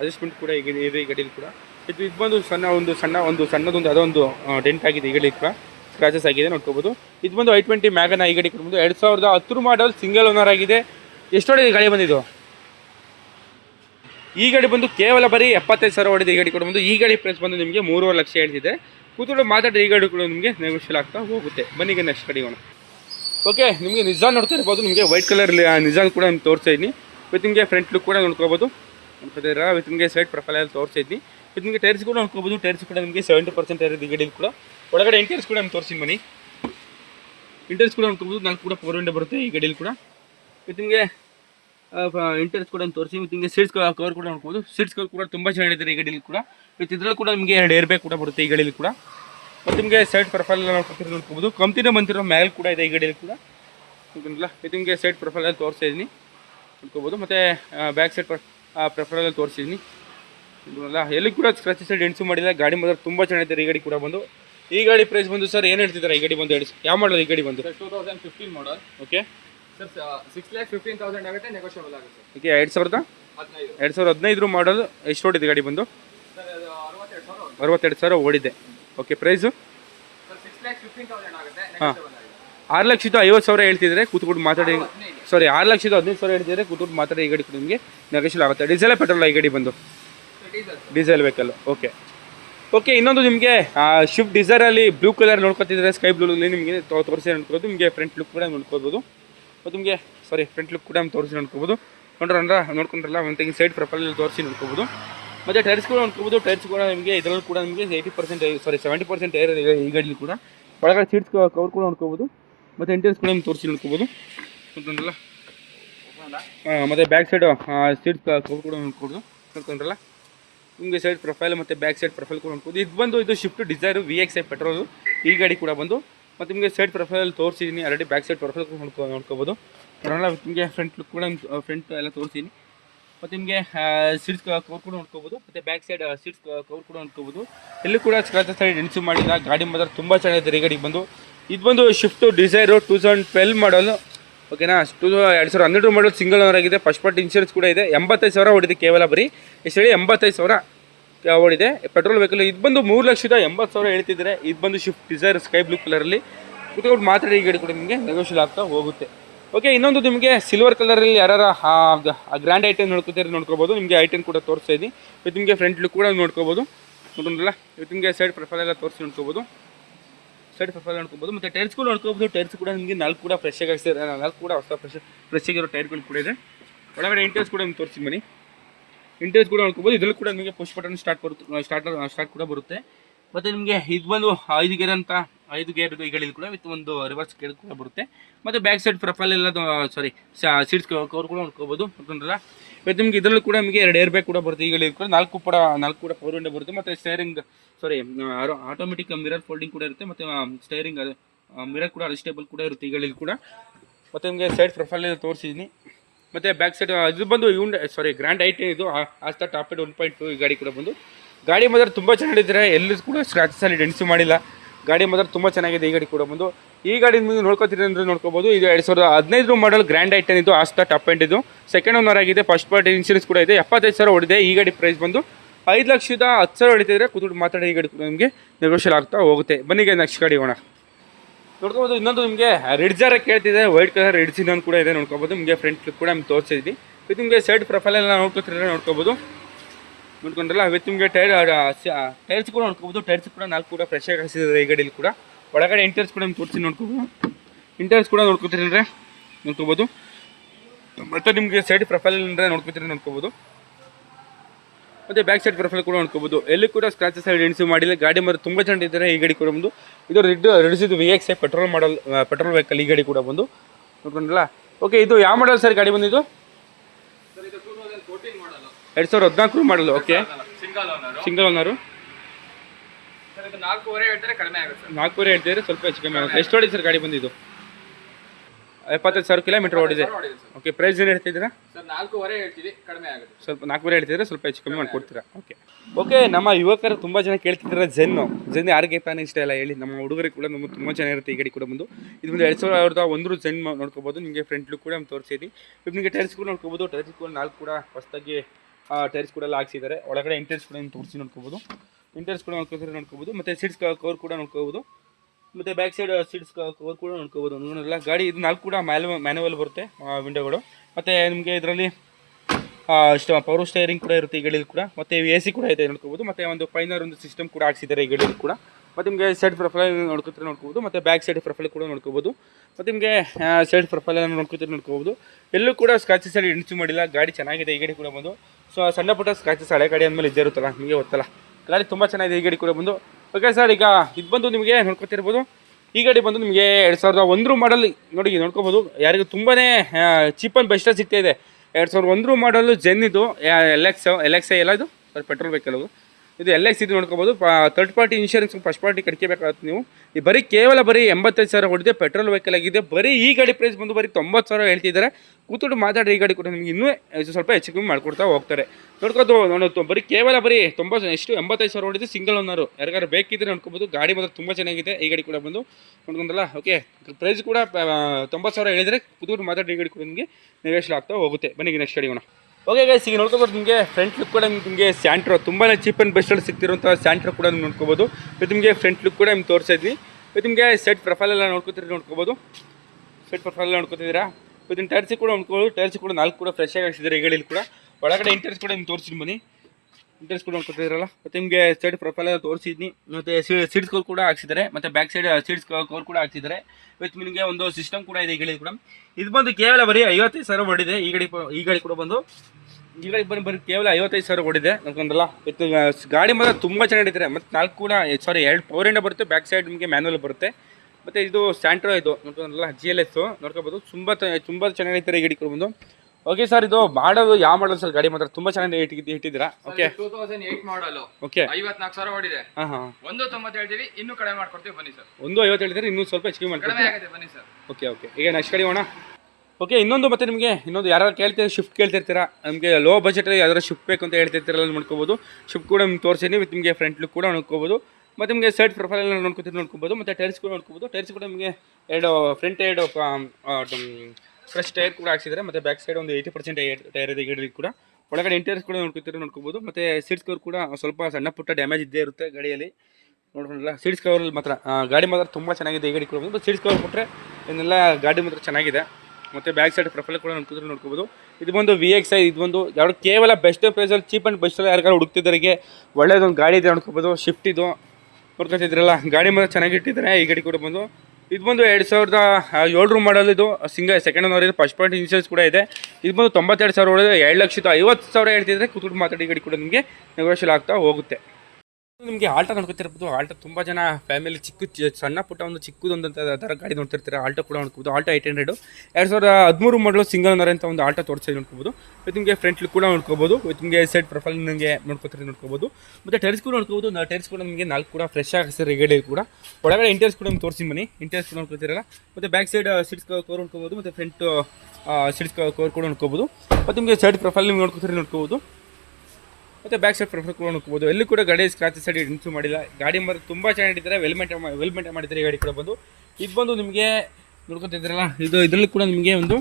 ಅಡ್ಜಸ್ಟ್ಮೆಂಟ್ ಕೂಡ ಈಗ ಇದೆ ಈ ಗಡಿಯಲ್ಲಿ ಕೂಡ. ಇದು ಇದು ಬಂದು ಸಣ್ಣ ಒಂದು ಸಣ್ಣ ಒಂದು ಸಣ್ಣದೊಂದು, ಅದೊಂದು ಡೆಂಟ್ ಆಗಿದೆ ಈ ಗಾಡಿ ಕೂಡ ಸ್ಕ್ರಾಚಸ್ ಆಗಿದೆ, ನೋಡ್ಕೋಬೋದು. ಇದು ಬಂದು ಐ ಟ್ವೆಂಟಿ ಮ್ಯಾಗನ ಈ ಕೊಡ್ಬೋದು ಕೂಡ ಬಂದು ಎರಡು ಸಾವಿರದ ಹತ್ತು ಮಾಡಲ್ ಸಿಂಗಲ್ ಓನರ್ ಆಗಿದೆ. ಎಷ್ಟು ಹೊಡೆದ ಗಾಡಿ ಬಂದಿದ್ದು ಈ ಗಾಡಿ ಬಂದು ಕೇವಲ ಬರೀ ಎಪ್ಪತ್ತೈದು ಸಾವಿರ ಹೊಡೆದು ಈ ಗಾಡಿ ಕೊಡ್ಬೋದು. ಈ ಗಾಡಿ ಪ್ರೈಸ್ ಬಂದು ನಿಮಗೆ ಮೂರುವರೆ ಲಕ್ಷ ಹೇಳ್ತಿದೆ. ಕೂತ್ಕೊಂಡು ಮಾತಾಡಿ ಈ ಗಾಡಿ ಕೂಡ ನಿಮಗೆ ನೆಗೋಷಿಯಲ್ ಆಗ್ತಾ ಹೋಗುತ್ತೆ. ಬನ್ನಿ ಈಗ ನೆಕ್ಸ್ಟ್ ಗಾಡಿಗೋಣ ಓಕೆ ನಿಮಗೆ ನಿಜಾನ್ ನೋಡ್ತಾ ಇರ್ಬೋದು. ನಿಮಗೆ ವೈಟ್ ಕಲರ್ ನಿಜಾನ್ ಕೂಡ ನಿಮ್ಗೆ ತೋರಿಸ್ತಾ ಇದ್ದೀನಿ. ವಿತ್ ನಿಮಗೆ ಫ್ರಂಟ್ ಲುಕ್ ಕೂಡ ನೋಡ್ಕೋಬೋದು. ವಿತ್ ನಿಮಗೆ ಸೈಡ್ ಪ್ರೊಫೈಲಲ್ಲಿ ತೋರಿಸ್ತಾ ಇದ್ದೀನಿ. ವಿತ್ ನಿಮಗೆ ಟೈರ್ಸ್ ಕೂಡ ನೋಡ್ಕೋಬೋದು ಟೈರ್ಸ್ ಕೂಡ ನಿಮಗೆ ಸೆವೆಂಟಿ ಪರ್ಸೆಂಟ್ ಟೈರ್ ಇದೆ ಕೂಡ. ಒಳಗಡೆ ಇಂಟರ್ಸ್ ಕೂಡ ನಮ್ಗೆ ತೋರಿಸಿ ಬನ್ನಿ. ಇಂಟರ್ಸ್ ಕೂಡ ನೋಡ್ಕೋಬೋದು ನಾಲ್ಕು ಕೂಡ ಫೋರ್ ವಿಂಡೋ ಬರುತ್ತೆ ಈ ಗಡಿಯಲ್ಲಿ ಕೂಡ. ಇದು ನಿಮಗೆ ಇಂಟರ್ಸ್ ಕೂಡ ತೋರಿಸಿ ಮತ್ತು ನಿಮಗೆ ಸೀಟ್ಸ್ ಕವರ್ ಕೂಡ ನೋಡ್ಬೋದು ಸೀಟ್ಸ್ ಕವರ್ ಕೂಡ ತುಂಬ ಚೆನ್ನಾಗಿದೆ ಈ ಗಡಿಯಲ್ಲಿ ಕೂಡ. ಮತ್ತು ಇದರಲ್ಲಿ ಕೂಡ ನಿಮಗೆ ಎರಡು ಏರ್ ಕೂಡ ಬರುತ್ತೆ ಈ ಗಡಿಯಲ್ಲಿ ಕೂಡ. ಮತ್ತು ನಿಮಗೆ ಸೈಡ್ ಪ್ರೊಫೈಲ್ ಎಲ್ಲ ನೋಡ್ಕೊತೀರಿ ನೋಡ್ಕೋಬೋದು. ಕಂಪ್ನಿನೇ ಬಂದಿರೋ ಮ್ಯಾಲ್ ಕೂಡ ಇದೆ ಈ ಗಡಿಯಲ್ಲಿ ಕೂಡ. ನೋಡ್ಕೊಂಡ್ರಲ್ಲ ಇದು ನಿಮಗೆ ಸೈಡ್ ಪ್ರೊಫೈಲಲ್ಲಿ ತೋರಿಸ್ತಾ ಇದ್ದೀನಿ ನೋಡ್ಕೋಬೋದು. ಮತ್ತು ಬ್ಯಾಕ್ ಸೈಡ್ ಪ್ರೊಫೈಲಲ್ಲಿ ತೋರಿಸಿದ್ದೀನಿ ನೋಡಲ್ಲ ಎಲ್ಲಿ ಕೂಡ ಸ್ಕ್ರಾಚಸ್ ಡೆನ್ಸು ಮಾಡಿಲ್ಲ ಗಾಡಿ ಮಾತ್ರ ತುಂಬ ಚೆನ್ನಾಗಿದೆ ಈ ಗಾಡಿ ಕೂಡ ಬಂದು. ಈ ಗಾಡಿ ಪ್ರೈಸ್ ಬಂದು ಸರ್ ಏನು ಹೇಳ್ತಿದ್ದಾರೆ? ಈ ಗಾಡಿ ಬಂದು ಹೇಳಿ ಯಾವ ಮಾಡಲ್ ಈ ಗಾಡಿ ಬಂದು? Two thousand fifteen model okay sir six lakh fifteen thousand ಆಗುತ್ತೆ ನೆಗೋಷಿಯಬಲ್ ಆಗುತ್ತೆ. ಓಕೆ ಎರಡು ಸಾವಿರದ? ಎರಡು ಸಾವಿರದ ಹದಿನೈದು ಮಾಡಲ್ ಎಷ್ಟು ಓಡಿದೆ ಗಾಡಿ ಬಂದು? ಅರವತ್ತೆರಡು ಸಾವಿರ ಓಡಿದೆ. ಓಕೆ ಪ್ರೈಸು ಹಾಂ. ಆರು ಲಕ್ಷದ ಐವತ್ತು ಸಾವಿರ ಹೇಳ್ತಿದ್ರೆ ಕೂತ್ಕೊಂಡು ಮಾತಾಡಿ. ಸಾರಿ ಆರು ಲಕ್ಷದ ಹದಿನೈದು ಸಾವಿರ ಹೇಳ್ತಿದ್ರೆ ಕೂತ್ಕೊಂಡು ಮಾತಾಡಿ ಈ ಗಾಡಿ ಕೂಡ ನಿಮಗೆ ನೆಗೋಷಿಯಲ್ ಆಗುತ್ತೆ. ಡೀಸೆಲ್ ಪೆಟ್ರೋಲ್ ಈ ಗಾಡಿ ಬಂದು? Diesel vehicle okay. ಓಕೆ ಇನ್ನೊಂದು ನಿಮಗೆ ಶಿಫ್ಟ್ ಡಿಸೈರಲ್ಲಿ ಬ್ಲೂ ಕಲರ್ ನೋಡ್ಕೊತಿದ್ರೆ ಸ್ಕೈ ಬ್ಲೂಲಿ ನಿಮಗೆ ತೋರಿಸಿ ನೋಡ್ಕೋಬೋದು ನಿಮಗೆ ಫ್ರಂಟ್ ಲುಕ್ ಕೂಡ ನೋಡ್ಕೋಬೋದು ಮತ್ತು ನಿಮಗೆ ಸಾರಿ ಫ್ರಂಟ್ ಲುಕ್ ಕೂಡ ತೋರಿಸಿ ನೋಡ್ಕೋಬೋದು ನೋಡ್ರಲ್ಲ ನೋಡ್ಕೊಂಡ್ರಲ್ಲ ಒಂದು ಸೈಡ್ ಪ್ರೊಫೈಲಲ್ಲಿ ತೋರಿಸಿ ನೋಡ್ಕೋಬೋದು ಮತ್ತು ಟೈರ್ಸ್ ಕೂಡ ನೋಡ್ಕೋಬೋದು ಟೈರ್ಸ್ ಕೂಡ ನಿಮಗೆ ಇದರಲ್ಲೂ ಕೂಡ ನಿಮಗೆ eighty percent sorry seventy percent air ಇದೆ ಈ ಗಾಡಿಲಿ ಕೂಡ. ಒಳಗಡೆ ಸೀಟ್ಸ್ ಕವರ್ ಕೂಡ ನೋಡ್ಕೋಬೋದು ಮತ್ತು ಇಂಟೀರಿಯರ್ಸ್ ಕೂಡ ನಿಮ್ಗೆ ತೋರಿಸಿ ನೋಡ್ಕೋಬೋದು ನೋಡ್ಕೊಂಡ್ರಲ್ಲ? ಮತ್ತು ಬ್ಯಾಕ್ ಸೈಡು ಸೀಟ್ಸ್ ಕವರ್ ಕೂಡ ನೋಡ್ಕೋಬೋದು ನೋಡ್ಕೊಂಡ್ರಲ್ಲ? ನಿಮಗೆ ಸೈಡ್ ಪ್ರೊಫೈಲ್ ಮತ್ತು ಬ್ಯಾಕ್ ಸೈಡ್ ಪ್ರೊಫೈಲ್ ಕೂಡ ನೋಡ್ಬೋದು ಇದು ಬಂದು, ಇದು Swift Dzire V X I petrol ಈ ಗಾಡಿ ಕೂಡ ಬಂದು, ಮತ್ತು ನಿಮಗೆ ಸೈಡ್ ಪ್ರೊಫೈಲ್ ತೋರಿಸಿದ್ದೀನಿ ಆಲ್ರೆಡಿ ಬ್ಯಾಕ್ ಸೈಡ್ ಪ್ರೊಫೈಲ್ ಕೂಡ ನೋಡ್ಕೊ ನೋಡ್ಕೋಬೋದು. ನೋಡೋಣ, ನಿಮಗೆ ಫ್ರಂಟ್ ಲುಕ್ ಕೂಡ ಫ್ರಂಟ್ ಎಲ್ಲ ತೋರಿಸ್ತೀನಿ ಮತ್ತು ನಿಮಗೆ ಸೀಟ್ಸ್ ಕವರ್ ಕೂಡ ನೋಡ್ಕೋಬೋದು. ಮತ್ತು ಬ್ಯಾಕ್ ಸೈಡ್ ಸೀಟ್ಸ್ ಕವರ್ ಕೂಡ ನೋಡ್ಕೋಬೋದು. ಎಲ್ಲೂ ಕೂಡ ಸ್ಕ್ರಾಚಸ್ ಸೈಡ್ ಎನ್ಸು ಮಾಡಿದ ಗಾಡಿ ಮಾತ್ರ ತುಂಬ ಚೆನ್ನಾಗಿದೆ ಈ ಗಾಡಿಗೆ ಬಂದು. ಇದು ಬಂದು Swift Dzire two thousand twelve model ಓಕೆನಾ? ಟೂ ಎರಡು ಸಾವಿರ ಹನ್ನೆರಡು ಮಾಡಲ್ ಸಿಂಗಲ್ ಓನರ್ ಆಗಿದೆ. ಫಸ್ಟ್ ಪಾರ್ಟ್ ಇನ್ಶೂರೆನ್ಸ್ ಕೂಡ ಇದೆ. ಎಂಬತ್ತೈದು ಸಾವಿರ ಹೊಡಿದೆ ಕೇವಲ ಬರೀ. ಎಷ್ಟು ಹೇಳಿ ಎಂಬತ್ತೈದು ಸಾವಿರ ಓಡಿದೆ. ಪೆಟ್ರೋಲ್ ವೆಹಿಕಲ್ ಇದು ಬಂದು ಮೂರು ಲಕ್ಷದ ಎಂಬತ್ತು ಸಾವಿರ ಹೇಳ್ತಿದ್ದಾರೆ. ಇದು ಬಂದು ಶಿಫ್ಟ್ ಡಿಸೈರ್ ಸ್ಕೈ ಬ್ಲೂ ಕಲರಲ್ಲಿ ಕುತ್ಕೊಂಡು ಮಾತಾಡಿ ಈ ಗಾಡಿ ಕೂಡ ನಿಮಗೆ. ನೆಗೋಷಿಯಲ್ ಆಗ್ತಾ ಹೋಗುತ್ತೆ. ಓಕೆ ಇನ್ನೊಂದು ನಿಮಗೆ ಸಿಲ್ವರ್ ಕಲರಲ್ಲಿ ಯಾರು ಗ್ರ್ಯಾಂಡ್ ಐಟಮ್ ನೋಡ್ಕೋತೀರಿ ನೋಡ್ಕೋಬೋದು. ನಿಮಗೆ ಐಟಮ್ ಕೂಡ ತೋರಿಸ್ತಾ ಇದ್ದೀನಿ ಇವತ್ತು ನಿಮಗೆ ಫ್ರಂಟ್ ಕೂಡ ನೋಡ್ಕೋಬೋದು. ನೋಡೋಣ ಇವತ್ತು ನಿಮಗೆ ಸೈಡ್ ಪ್ರೊಫೈಲ್ ಎಲ್ಲ ತೋರಿಸಿ ನೋಡ್ಕೋಬೋದು. ಸೈಡ್ ಪ್ರೊಫೈಲ್ ನೋಡ್ಕೊಬೋದು. ಮತ್ತು ಟೈರ್ಸ್ಗಳು ನೋಡ್ಕೋಬೋದು. ಟೈರ್ಸ್ ಕೂಡ ನಿಮಗೆ ನಾಲ್ಕು ಕೂಡ ಫ್ರೆಶ್ ಆಗಿ ನಾಲ್ಕು ಕೂಡ ಹೊಸ ಫ್ರೆಶ್ ಫ್ರೆಶ್ ಆಗಿರೋ ಟೈರ್ಗಳು ಕೂಡ ಇದೆ. ಒಳಗಡೆ ಇಂಟರ್ಸ್ ಕೂಡ ನಿಮ್ಗೆ ತೋರಿಸಿ ಬನ್ನಿ. ಇಂಟರ್ಸ್ ಕೂಡ ನೋಡ್ಕೋಬೋದು. ಇದರಲ್ಲೂ ಕೂಡ ನಿಮಗೆ ಪುಷ್ ಬಟನ್ ಸ್ಟಾರ್ಟ್ ಬರುತ್ತೆ ಸ್ಟಾರ್ಟ್ ಸ್ಟಾರ್ಟ್ ಕೂಡ ಬರುತ್ತೆ. ಮತ್ತು ನಿಮಗೆ ಇದು ಬಂದು ಐದು ಗೇರ್ ಅಂತ, ಐದು ಗೇರ್ ಈ ಕೂಡ ವಿತ್ ಒಂದು ರಿವರ್ಸ್ ಗೇರ್ ಕೂಡ ಬರುತ್ತೆ. ಮತ್ತು ಬ್ಯಾಕ್ ಸೈಡ್ ಪ್ರೊಫೈಲ್ ಎಲ್ಲ ಸಾರಿ ಸೀಟ್ಸ್ ಕವರ್ ಕೂಡ ನೋಡ್ಕೋಬೋದು. ಅಂತಂದ್ರಲ್ಲ ಮತ್ತು ನಿಮಗೆ ಇದರಲ್ಲೂ ಕೂಡ ನಿಮಗೆ ಎರಡು ಏರ್ ಬ್ಯಾಗ್ ಕೂಡ ಬರುತ್ತೆ. ಈಗ ಕೂಡ ನಾಲ್ಕು ಕೂಡ ನಾಲ್ಕು ಕೂಡ ಫೋರ್ ವಿಂಡೋ ಬರುತ್ತೆ. ಮತ್ತು steering sorry automatic mirror folding ಕೂಡ ಇರುತ್ತೆ. ಮತ್ತು ಸ್ಟೇರಿಂಗ್ ಮಿರರ್ ಕೂಡ ಅಡ್ಜಸ್ಟೇಬಲ್ ಕೂಡ ಇರುತ್ತೆ ಈ ಗಾಡಿಲಿ ಕೂಡ. ಮತ್ತು ನಿಮಗೆ ಸೈಡ್ ಪ್ರೊಫೈಲ್ ತೋರಿಸಿದ್ದೀನಿ ಮತ್ತು ಬ್ಯಾಕ್ ಸೈಡ್ ಇದು ಬಂದು ಯೂನ್ ಸಾರಿ ಗ್ರ್ಯಾಂಡ್ ಐಟ್ ಇದು Asta top end one point two ಈ ಗಾಡಿ ಕೂಡ ಬಂದು. ಗಾಡಿ ಮಾತ್ರ ತುಂಬ ಚೆನ್ನಾಗಿದ್ದಾರೆ ಎಲ್ಲೂ ಕೂಡ ಸ್ಕ್ರಾಚಸಲ್ಲಿ ಡೆನ್ಸು ಮಾಡಿಲ್ಲ. ಗಾಡಿ ಮಾತ್ರ ತುಂಬ ಚೆನ್ನಾಗಿದೆ ಈ ಗಾಡಿ ಕೂಡ ಬಂದು. ಈ ಗಾಡಿ ನೀವು ನೋಡ್ಕೋತೀರಿ ಅಂದರೆ ನೋಡ್ಕೋಬೋದು. ಇದು ಎರಡು ಸಾವಿರದ ಹದಿನೈದು ಮಾಡಲ್ ಗ್ರ್ಯಾಂಡ್ ಐಟನ್ ಇದು ಆಸ್ತಾ ಟಾಪ್ ಎಂಡ್ ಇದು. ಸೆಕೆಂಡ್ ಓನರ್ ಆಗಿದೆ ಫಸ್ಟ್ ಪಾರ್ಟಿ ಇನ್ಶೂರೆನ್ಸ್ ಕೂಡ ಇದೆ. ಎಪ್ಪತ್ತೈದು ಸಾವಿರ ಹೊಡಿದೆ ಈ ಗಾಡಿ ಪ್ರೈಸ್ ಬಂದು ಐದು ಲಕ್ಷದ ಹತ್ತು ಸಾವಿರ ಹೊಡಿತಿದ್ರೆ ಕೂತ್ಬಿಟ್ಟು ಮಾತಾಡಿ ಈ ಗಾಡಿ ಕೂಡ ನಿಮಗೆ ನೆಗೋಷಿಯಲ್ ಆಗ್ತಾ ಹೋಗುತ್ತೆ. ಬನ್ನಿಗೆ ನೆಕ್ಸ್ಟ್ ಗಾಡಿ ಹೋಣ ನೋಡ್ಕೋಬೋದು, ಇನ್ನೊಂದು ನಿಮಗೆ ರಿಡ್ಜಾರ ಕೇಳ್ತಿದೆ ವೈಟ್ ಕಲರ್ ರೆಡ್ ಇನ್ನೊಂದು ಕೂಡ ಇದೆ, ನೋಡ್ಕೋಬೋದು. ನಿಮಗೆ ಫ್ರಂಟ್ ಕೂಡ ನಿಮ್ಗೆ ತೋರಿಸಿದ್ವಿ ಇದು ನಿಮಗೆ ಸೈಡ್ ಪ್ರೊಫೈಲ್ ಎಲ್ಲ ನೋಡ್ಕೊತಿದ್ರೆ ನೋಡ್ಕೋಬೋದು. ನೋಡ್ಕೊಂಡ್ರಲ್ಲ ವಿತ್ ನಿಮಗೆ ಟೈರ್ ಟೈರ್ಸ್ ಕೂಡ ನೋಡ್ಕೋಬೋದು. ಟೈರ್ಸ್ ಕೂಡ ನಾಲ್ಕು ಕೂಡ ಫ್ರೆಶ್ ಆಗಿ ಈ ಗಾಡೀಲಿ ಕೂಡ. ಒಳಗಡೆ ಇಂಟರ್ಸ್ ಕೂಡ ನಿಮ್ಗೆ ತೋರಿಸಿ ನೋಡ್ಕೋಬೋದು. ಇಂಟರ್ಸ್ ಕೂಡ ನೋಡ್ಕೋತೀರಿ ಅಂದರೆ ನೋಡ್ಕೋಬೋದು. ಮತ್ತು ನಿಮಗೆ ಸೈಡ್ ಪ್ರೊಫೈಲ್ ಅಂದರೆ ನೋಡ್ಕೋತೀರಿ ನೋಡ್ಕೋಬೋದು. ಮತ್ತು ಬ್ಯಾಕ್ ಸೈಡ್ ಪ್ರೊಫೈಲ್ ಕೂಡ ನೋಡ್ಕೋಬೋದು. ಎಲ್ಲಿ ಕೂಡ ಸ್ಕ್ರಾಚಸ್ ಎಣಿಸಿ ಮಾಡಿಲ್ಲ. ಗಾಡಿ ಮಾತ್ರ ತುಂಬ ಚೆನ್ನಾಗಿದ್ದಾರೆ ಈ ಗಾಡಿ ಕೂಡ ಬಂದು. ಇದು red ರೆಡಿಸಿದ್ದು V X I petrol model petrol vehicle ಈ ಗಾಡಿ ಕೂಡ ಬಂದು. ನೋಡ್ಕೊಂಡ್ರಲ್ಲ? ಓಕೆ ಇದು ಯಾವ ಮಾಡಲ್ ಸರ್ ಗಾಡಿ ಬಂದಿದ್ದು ಸರ್ ಇದು ಟೂ ತೌಸಂಡ್ ಫೋರ್ಟೀನ್ ಮಾಡಲು ಎರಡು ಸಾವಿರದ ಹದಿನಾಲ್ಕು ಮಾಡಲು ಓಕೆ ಸಿಂಗಲ್ ಓನರು ಸಿಂಗಲ್ ನಾಲ್ಕೂವರೆ ಹೇಳ್ತಾರೆ ಕಡಿಮೆ ಆಗುತ್ತೆ ನಾಲ್ಕೂವರೆ ಹೇಳ್ತಿದ್ರೆ ಸ್ವಲ್ಪ ಹೆಚ್ಚು ಕಮ್ಮಿ ಆಗುತ್ತೆ. ಎಷ್ಟು ಹೊಡಿ ಸರ್ ಗಾಡಿ ಬಂದಿದ್ದು? ಎಪ್ಪತ್ತೈದು ಸಾವಿರ ಕಿಲೋಮೀಟರ್ ಓಡಿದೆ. ಓಕೆ ಪ್ರೈಸ್ ಏನು ಹೇಳ್ತಿದ್ದೀರಾ? ಸರ್ ನಾಲ್ಕೂವರೆ ಹೇಳ್ತೀವಿ ಕಡಿಮೆ ಆಗುತ್ತೆ. ಸ್ವಲ್ಪ ನಾಲ್ಕೂವರೆ ಹೇಳ್ತಿದ್ರೆ ಸ್ವಲ್ಪ ಹೆಚ್ಚು ಕಮ್ಮಿ ಮಾಡಿಕೊಡ್ತೀರಾ? ಓಕೆ ಓಕೆ ನಮ್ಮ ಯುವಕರು ತುಂಬ ಜನ ಕೇಳ್ತಿದ್ದಾರೆ ಜೆನ್ನು ಜೆನ್ ಯಾರಿಗೆ ತಾನೇ ಇಷ್ಟ ಇಲ್ಲ ಹೇಳಿ. ನಮ್ಮ ಹುಡುಗರಿಗೆ ಕೂಡ ನಮಗೆ ತುಂಬ ಚೆನ್ನಾಗಿರುತ್ತೆ ಈ ಗಡಿ ಕೂಡ ಬಂದು. ಇದು ಒಂದು ಎರಡು ಸಾವಿರದ ಒಂದು ಜೆನ್ ನೋಡ್ಕೋಬೋದು. ನಿಮಗೆ ಫ್ರಂಟ್ ಲುಕ್ ಕೂಡ ನಮ್ಗೆ ತೋರಿಸಿದ್ದೀನಿ ಇದು ನಿಮಗೆ ಟೈರ್ಸ್ ಕೂಡ ನೋಡ್ಕೋಬೋದು. ಟೈರ್ಸ್ ಕೂಡ ನಾಲ್ಕು ಕೂಡ ಹೊಸದಾಗಿ ಟೈರ್ಸ್ ಕೂಡ ಎಲ್ಲ ಹಾಕ್ಸಿದ್ದಾರೆ. ಒಳಗಡೆ ಇಂಟರ್ಸ್ ಕೂಡ ನಿಮ್ಗೆ ತೋರಿಸಿ ನೋಡ್ಕೋಬೋದು. ಇಂಟರ್ಸ್ ಕೂಡ ನೋಡ್ಕೋತಾರೆ ನೋಡ್ಕೋಬೋದು. ಮತ್ತು ಸೀಟ್ಸ್ ಕವರ್ ಕೂಡ ನೋಡ್ಕೋಬೋದು. ಮತ್ತು ಬ್ಯಾಕ್ ಸೈಡ್ ಸೀಟ್ಸ್ ಕವರ್ ಕೂಡ ನೋಡ್ಕೋಬೋದು. ನೋಡೋಲ್ಲ ಗಾಡಿ ಇದು ನಾಲ್ಕು ಕೂಡ ಮ್ಯಾಲ್ ಮ್ಯಾನುವಲ್ ಬರುತ್ತೆ ವಿಂಡೋಗಳು ಮತ್ತು ನಿಮಗೆ ಇದರಲ್ಲಿ ಇಷ್ಟ ಪವರ್ ಸ್ಟೇರಿಂಗ್ ಕೂಡ ಇರುತ್ತೆ ಈ ಗಡಿಯಲ್ಲಿ ಕೂಡ. ಮತ್ತೆ ಎ ಸಿ ಕೂಡ ಇದೆ ನೋಡ್ಕೋಬೋದು. ಮತ್ತು ಒಂದು ಫೈನರ್ ಒಂದು ಸಿಸ್ಟಮ್ ಕೂಡ ಹಾಕ್ಸಿದ್ದಾರೆ ಈ ಗಡಿಯಲ್ಲಿ ಕೂಡ. ಮತ್ತೆ ನಿಮಗೆ ಸೈಡ್ ಪ್ರೊಫೈಲ್ ನೋಡ್ಕೊತಾರೆ ನೋಡ್ಕೋಬೋದು. ಮತ್ತೆ ಬ್ಯಾಕ್ ಸೈಡ್ ಪ್ರೊಫೈಲ್ ಕೂಡ ನೋಡ್ಕೋಬೋದು. ಮತ್ತು ನಿಮಗೆ ಸೈಡ್ ಪ್ರೊಫೈಲ್ ನೋಡ್ಕೊತಾರೆ ನೋಡ್ಕೋಬೋದು. ಎಲ್ಲೂ ಕೂಡ ಸ್ಕ್ರಾಚಸ್ ಅಲ್ಲಿ ಇಣಿಸು ಮಾಡಿಲ್ಲ. ಗಾಡಿ ಚೆನ್ನಾಗಿದೆ, ಈ ಗಡಿ ಕೂಡ ಬಂದು. ಸೊ ಸಣ್ಣ ಪುಟ್ಟ ಸ್ಕ್ರಾಚಸ್ ಹಳೆ ಗಾಡಿ ಅಂದಮೇಲೆ ಇದ್ದೇ ಇರುತ್ತಲ್ಲ, ನಿಮಗೆ ಗೊತ್ತಲ್ಲ. ಗಾಡಿ ತುಂಬ ಚೆನ್ನಾಗಿದೆ, ಈ ಗಾಡಿ ಕೂಡ ಬಂದು. ಓಕೆ ಸರ್ ಈಗ ಇದು ಬಂದು ನಿಮಗೆ ನೋಡ್ಕೊತಿರ್ಬೋದು. ಈ ಗಾಡಿ ಬಂದು ನಿಮಗೆ ಎರಡು ಸಾವಿರದ ಒಂದರ ಮಾಡಲ್ ನೋಡಿ ನೋಡ್ಕೋಬೋದು. ಯಾರಿಗೂ ತುಂಬಾ ಚೀಪ್ ಆ್ಯಂಡ್ ಬೆಸ್ಟಾಗಿ ಸಿಗ್ತಾ ಇದೆ. ಎರಡು ಸಾವಿರದ ಒಂದರ ಮಾಡಲು ಜೆನ್ ಇದು ಎಲ್ ಎಕ್ಸ್ ಎಲ್ ಎಕ್ಸ್ ಎಲ್ಲ ಇದು? ಸರ್ ಪೆಟ್ರೋಲ್ ಬೇಕಲ್ಲ ಇದು ಎಲ್ ಐ ಸಿ ನೋಡ್ಕೋಬೋದು. Third party insurance first party ಕಟ್ಕೋಬೇಕಾಗುತ್ತೆ ನೀವು. ಈ ಬರೀ ಕೇವಲ ಬರೀ ಎಂಬತ್ತೈದು ಸಾವಿರ ಹೊಡೆದಿದೆ ಪೆಟ್ರೋಲ್ ವೆಹಿಕಲ್ ಆಗಿದೆ. ಬರೀ ಈ ಗಾಡಿ ಪ್ರೈಸ್ ಬಂದು ಬರೀ ತೊಂಬತ್ತು ಸಾವಿರ ಹೇಳ್ತಿದ್ದಾರೆ. ಕೂತ್ಕೊಂಡು ಮಾತಾಡಿ ಈ ಗಾಡಿ ಕೂಡ ನಿಮ್ಗೆ ಇನ್ನೂ ಸ್ವಲ್ಪ ಹೆಚ್ಚು ಕಮ್ಮಿ ಮಾಡಿಕೊಡ್ತಾ ಹೋಗ್ತಾರೆ. ನೋಡ್ಕೋದು ನೋಡೋದು ಬರೀ ಕೇವಲ ಬರೀ ತೊಂಬತ್ತು ಎಷ್ಟು ಎಂಬತ್ತೈದು ಸಾವಿರ ಹೊಡಿದೆ ಸಿಂಗಲ್ ಓನರು ಯಾರಿಗಾರು ಬೇಕಿದ್ರೆ ನೋಡ್ಕೋಬೋದು. ಗಾಡಿ ಮಾತ್ರ ತುಂಬ ಚೆನ್ನಾಗಿದೆ ಈ ಗಾಡಿ ಕೂಡ ಬಂದು. ನೋಡ್ಕೊಂಡಲ್ಲ ಓಕೆ ಪ್ರೈಸ್ ಕೂಡ ತೊಂಬತ್ತು ಸಾವಿರ ಹೇಳಿದರೆ ಕೂತ್ಕೊಂಡು ಮಾತಾಡಿ ಈ ಗಾಡಿ ಕೂಡ ನಿಮಗೆ. ನಿವೇಶನ ಆಗ್ತಾ ಹೋಗುತ್ತೆ. ಬನ್ನಿ ನೆಕ್ಸ್ಟ್ ಗಾಡಿ ಓಕೆ ಗೈಸ್ ಈಗ ನೋಡ್ಕೋಬೋದು ನಿಮಗೆ ಫ್ರಂಟ್ ಲುಕ್ ಕೂಡ ನಿಮಗೆ ಸ್ಯಾಂಟ್ರೋ ತುಂಬಾ ಚೀಪ್ ಆ್ಯಂಡ್ ಬೆಸ್ಟಲ್ಲಿ ಸಿಗ್ತಿರುವಂಥ ಸ್ಯಾಂಟ್ರೋ ಕೂಡ ನೀವು ನೋಡ್ಕೋಬೋದು. ಮತ್ತು ನಿಮಗೆ ಫ್ರಂಟ್ ಲುಕ್ ಕೂಡ ನಿಮ್ಗೆ ತೋರಿಸ್ತಾ ಮತ್ತೆ ಮತ್ತು ನಿಮಗೆ ಸೆಟ್ ಪ್ರೊಫೈಲ್ ಎಲ್ಲ ನೋಡ್ಕೊತೀರಿ ನೋಡ್ಕೋಬೋದು. ಸೆಟ್ ಪ್ರೊಫೈಲ್ ಎಲ್ಲ ನೋಡ್ಕೊತಿದ್ದೀರಾ ನಿಮ್ಮ ಟೈರ್ಸಿ ಕೂಡ ನೋಡ್ಕೋಬೋದು. ಟೈರ್ಸ್ ಕೂಡ ನಾಲ್ಕು ಕೂಡ ಫ್ರೆಶ್ ಆಗಿ ಹಾಕ್ಸಿದ್ದಾರೆ ಈ ಕೂಡ. ಒಳಗಡೆ ಇಂಟರ್ಸ್ ಕೂಡ ನಿಮ್ಗೆ ತೋರಿಸ್ತೀನಿ ಬನ್ನಿ. ಇಂಟರ್ಸ್ ಕೂಡ ಕೊಟ್ಟಿದ್ರಲ್ಲ ಮತ್ತು ನಿಮಗೆ ಸೈಡ್ ಪ್ರೊಫೈಲ್ ಎಲ್ಲ ತೋರಿಸಿದ್ನಿ. ಮತ್ತೆ ಸೀಟ್ಸ್ ಕವರ್ ಕೂಡ ಹಾಕ್ಸಿದ್ದಾರೆ. ಮತ್ತೆ ಬ್ಯಾಕ್ ಸೈಡ್ ಸೀಟ್ಸ್ ಕವರ್ ಕೂಡ ಹಾಕ್ಸಿದ್ದಾರೆ. ವಿತ್ ನಿಮಗೆ ಒಂದು ಸಿಸ್ಟಮ್ ಕೂಡ ಇದೆ ಈ ಕೂಡ ಇದು ಬಂದು ಕೇವಲ ಬರೀ ಐವತ್ತೈದು ಸಾವಿರ ಹೊಡಿದೆ ಈ ಗಾಡಿ ಈ ಗಾಡಿ ಕೂಡ ಬಂದು. ಈ ಗಾಡಿ ಬರೀ ಬರೀ ಕೇವಲ ಐವತ್ತೈದು ಸಾವಿರ ಹೊಡಿದೆ ನೋಡ್ಕೊಂಡಲ್ಲ ವಿತ್ ಗಾಡಿ ಮಾತ್ರ ತುಂಬ ಚೆನ್ನಾಗಿದ್ದಾರೆ ಮತ್ತು ನಾಲ್ಕು ಕೂಡ ಸಾರಿ ಎರಡು ಪವರ್ ಇಂಡ ಬರುತ್ತೆ. ಬ್ಯಾಕ್ ಸೈಡ್ ನಿಮಗೆ ಮ್ಯಾನುವಲ್ ಬರುತ್ತೆ. ಮತ್ತು ಇದು ಸ್ಯಾಂಟ್ರೋ ಇದು. ನೋಡ್ಕೊಂಡಲ್ಲ ಜಿ ಎಲ್ ಎಸ್ ನೋಡ್ಕೋಬೋದು. ತುಂಬ ತುಂಬ ಚೆನ್ನಾಗಿರ್ತಾರೆ ಈ ಗಾಡಿ ಕೂಡ ಬಂದು. ಓಕೆ ಸರ್ ಇದು ಮಾಡೋದು ಯಾವ ಮಾಡಲ್ ಸರ್ ಗಾಡಿ ಮಾತ್ರ ತುಂಬಾ ಚೆನ್ನಾಗಿ ಇಟ್ಟಿದ್ದು ಇಟ್ಟಿದ್ದೀರಾ okay two thousand eight model okay ಐವತ್ನಾಲ್ಕು ಸಾವಿರ ಓಡಿದೆ. ಹಾಂ ಹಾಂ. ಒಂದು ತೊಂಬತ್ತು ಹೇಳ್ತೀವಿ ಇನ್ನೂ ಕಡಿಮೆ ಮಾಡ್ಕೊಡ್ತೀವಿ ಬನ್ನಿ ಸರ್ ಒಂದು ಐವತ್ತು ಹೇಳಿದ್ರೆ ಇನ್ನೂ ಸ್ವಲ್ಪ ಹೆಚ್ಚಿಗೆ ಕಡಿಮೆ ಮಾಡ್ಕೊಡ್ತೀವಿ ಆಗುತ್ತೆ ಬನ್ನಿ ಸರ್ ಓಕೆ ಓಕೆ ಈಗ ನೆಕ್ಸ್ಟ್ ಕಡೆ ಹೋಣ ಓಕೆ ಇನ್ನೊಂದು ಮತ್ತೆ ನಿಮಗೆ ಇನ್ನೊಂದು ಯಾರು ಕೇಳ್ತೀರಾ ಶಿಫ್ಟ್ ಕೇಳ್ತಿರ್ತೀರಾ? ನಮಗೆ ಲೋ ಬಜೆಟಲ್ಲಿ ಯಾವ್ದಾರು ಶಿಫ್ಟ್ ಬೇಕು ಅಂತ ಹೇಳ್ತಿರ್ತೀರಲ್ಲ ನೋಡ್ಕೋಬೋದು. ಶಿಫ್ಟ್ ಕೂಡ ನಿಮ್ಗೆ ತೋರಿಸಿನಿ ವಿತ್ ನಿಮಗೆ ಫ್ರಂಟ್ ಲುಕ್ ಕೂಡ ನೋಡ್ಕೋಬೋದು. ಮತ್ತು ನಿಮಗೆ ಸೈಡ್ ಪ್ರೊಫೈಲ್ ಎಲ್ಲ ನೋಡ್ಕೊತೀರಿ ನೋಡ್ಕೋಬೋದು ಮತ್ತು ಟೈರ್ಸ್ ಕೂಡ ನೋಡ್ಕೋಬೋದು. ಟೈರ್ಸ್ ಕೂಡ ನಿಮಗೆ ಎರಡು ಫ್ರಂಟ್ ಎರಡು ಫ್ರೆಶ್ ಟೈರ್ ಕೂಡ ಹಾಕ್ಸಿದ್ದಾರೆ ಮತ್ತೆ ಬ್ಯಾಕ್ ಸೈಡ್ ಒಂದು ಏಯ್ಟಿ ಪರ್ಸೆಂಟ್ ಟೈರ್ ಇದೆ ಗಾಡಿ ಕೂಡ. ಒಳಗಡೆ ಇಂಟೀರಿಯರ್ಸ್ ಕೂಡ ನೋಡ್ಕೊತೀರಿ ನೋಡ್ಕೋಬೋದು. ಮತ್ತೆ ಸೀಟ್ಸ್ ಕವರ್ ಕೂಡ ಸ್ವಲ್ಪ ಸಣ್ಣ ಪುಟ್ಟ ಡ್ಯಾಮೇಜ್ ಇದ್ದೇ ಇರುತ್ತೆ ಗಾಡಿಯಲ್ಲಿ. ನೋಡ್ಕೊಂಡಲ್ಲ ಸೀಟ್ಸ್ ಕವರಲ್ಲಿ ಮಾತ್ರ ಗಾಡಿ ಮಾತ್ರ ತುಂಬ ಚೆನ್ನಾಗಿದೆ ಈ ಗಾಡಿ ಕೂಡ. ಬಟ್ ಸೀಟ್ಸ್ ಕವರ್ ಕೊಟ್ಟರೆ ಇನ್ನೆಲ್ಲ ಗಾಡಿ ಮಾತ್ರ ಚೆನ್ನಾಗಿದೆ. ಮತ್ತು ಬ್ಯಾಕ್ ಸೈಡ್ ಪ್ರೊಫೈಲ್ ಕೂಡ ನೋಡ್ಕೊಂಡ್ರೆ ನೋಡ್ಕೋಬೋದು. ಇದು ಬಂದು ವಿ ಎಕ್ಸ್ ಐ ಇದು ಬಂದು ಯಾರು ಕೇವಲ ಬೆಸ್ಟ್ ಪ್ರೈಸಲ್ಲಿ ಚೀಪ್ ಆ್ಯಂಡ್ ಬೆಸ್ಟಲ್ಲಿ ಯಾರಿಗಾರು ಹುಡುಕ್ತಿದ್ದಾರೆ ಒಳ್ಳೆಯದೊಂದು ಗಾಡಿ ಇದೆ ನೋಡ್ಕೋಬೋದು ಶಿಫ್ಟ್ ಇದು. ನೋಡ್ಕೊತಿದ್ರಲ್ಲ ಗಾಡಿ ಮಾತ್ರ ಚೆನ್ನಾಗಿ ಇಟ್ಟಿದ್ದಾರೆ. ಈ ಗಾಡಿ ಕೂಡ ಬಂದು ಇದು ಬಂದು ಎರಡು ಸಾವಿರದ ಏಳು ರೂಮ್ ಮಾಡಲ್ ಇದು. ಸಿಂಗಲ್ ಸೆಕೆಂಡ್ ಓನರ್ ಇದೆ ಫಸ್ಟ್ ಪಾಯಿಂಟ್ ಇನ್ಶೂರೆನ್ಸ್ ಕೂಡ ಇದೆ. ಇದು ಬಂದು ತೊಂಬತ್ತೆರಡು ಸಾವಿರ ಒಳಗೆ ಎರಡು ಲಕ್ಷದ ಐವತ್ತು ಸಾವಿರ ಹೇಳ್ತಿದ್ರೆ ಕೂತ್ಕೊಂಡು ಮಾತಾಡಿ ಗಡಿ ಕೂಡ ನಿಮಗೆ ನೆಗೋಷಿಯಲ್ ಆಗ್ತಾ ಹೋಗುತ್ತೆ. ನಿಮಗೆ ಆಲ್ಟೋ ನೋಡ್ಕೊತಿರ್ಬೋದು. ಆಲ್ಟೋ ತುಂಬ ಜನ ಫ್ಯಾಮಿಲಿ ಚಿಕ್ಕ ಸಣ್ಣ ಪುಟ್ಟ ಒಂದು ಚಿಕ್ಕದೊಂದು ಥರ ಗಾಡಿ ನೋಡ್ತಿರ್ತಾರೆ. ಆಲ್ಟೋ ಕೂಡ ನೋಡ್ಕೋಬೋದು. ಆಲ್ಟೋ ಏಟ್ ಹಂಡ್ರೆಡು ಎರಡು ಸಾವಿರದ ಹದಿಮೂರು ಮಾಡಲು ಸಿಂಗಲ್ ಓನರ್ ಅಂತ ಒಂದು ಆಲ್ಟೋ ತೋರಿಸಿ ನೋಡ್ಕೋಬೋದು. ವಿತ್ ನಿಮಗೆ ಫ್ರಂಟ್ ಕೂಡ ನೋಡ್ಕೋಬೋದು. ವಿತ್ ನಿಮಗೆ ಸೈಡ್ ಪ್ರೊಫೈಲ್ ನಿಮಗೆ ನೋಡ್ಕೋತಾರೆ ನೋಡ್ಕೋಬೋದು. ಮತ್ತು ಟೈರ್ಸ್ ಕೂಡ ನೋಡ್ಕೋಬೋದು. ನಾ ಟೆರೆಸ್ ಕೂಡ ನಿಮಗೆ ನಾಲ್ಕು ಕೂಡ ಫ್ರೆಶ್ ಆಗಿ ಸರ್ ಗಾಡಿ ಕೂಡ. ಒಳಗಡೆ ಇಂಟರ್ಸ್ ಕೂಡ ನಿಮ್ಗೆ ತೋರಿಸಿ ಬನ್ನಿ. ಇಂಟರ್ಸ್ ಕೂಡ ನೋಡ್ಕೋತಿರಲ್ಲ. ಮತ್ತು ಬ್ಯಾಕ್ ಸೈಡ್ ಸೀಟ್ಸ್ ಕವರ್ ನೋಡ್ಕೋಬೋದು. ಮತ್ತು ಫ್ರಂಟ್ ಸೀಟ್ಸ್ ಕವರ್ ಕೂಡ ನೋಡ್ಕೋಬೋದು. ಮತ್ತು ನಿಮಗೆ ಸೈಡ್ ಪ್ರೊಫೈಲ್ ನಿಮ್ಗೆ ನೋಡ್ಕೋತಾರೆ ನೋಡ್ಕೋಬೋದು. ಮತ್ತು ಬ್ಯಾಕ್ ಸೈಡ್ ಪ್ರೆಫರ್ ಕೂಡ ನೋಡ್ಕೋಬೋದು ಎಲ್ಲೂ ಕೂಡ ಗಾಡಿ ಸ್ಕ್ರಾಚ್ ಸೈಡ್ ಇನ್ಸು ಮಾಡಿಲ್ಲ. ಗಾಡಿ ಮಾತ್ರ ತುಂಬ ಚೆನ್ನಾಗಿದ್ದಾರೆ ವೆಲ್ ಮೇಂಟೈನ್ ವೆಲ್ ಮೇಂಟೈನ್ ಮಾಡಿದ್ದಾರೆ ಗಾಡಿ ಕೂಡ ಬಂದು. ಇದು ಬಂದು ನಿಮಗೆ ನೋಡ್ಕೊತಿದ್ದೀರಲ್ಲ ಇದು ಇದರಲ್ಲಿ ಕೂಡ ನಿಮಗೆ ಒಂದು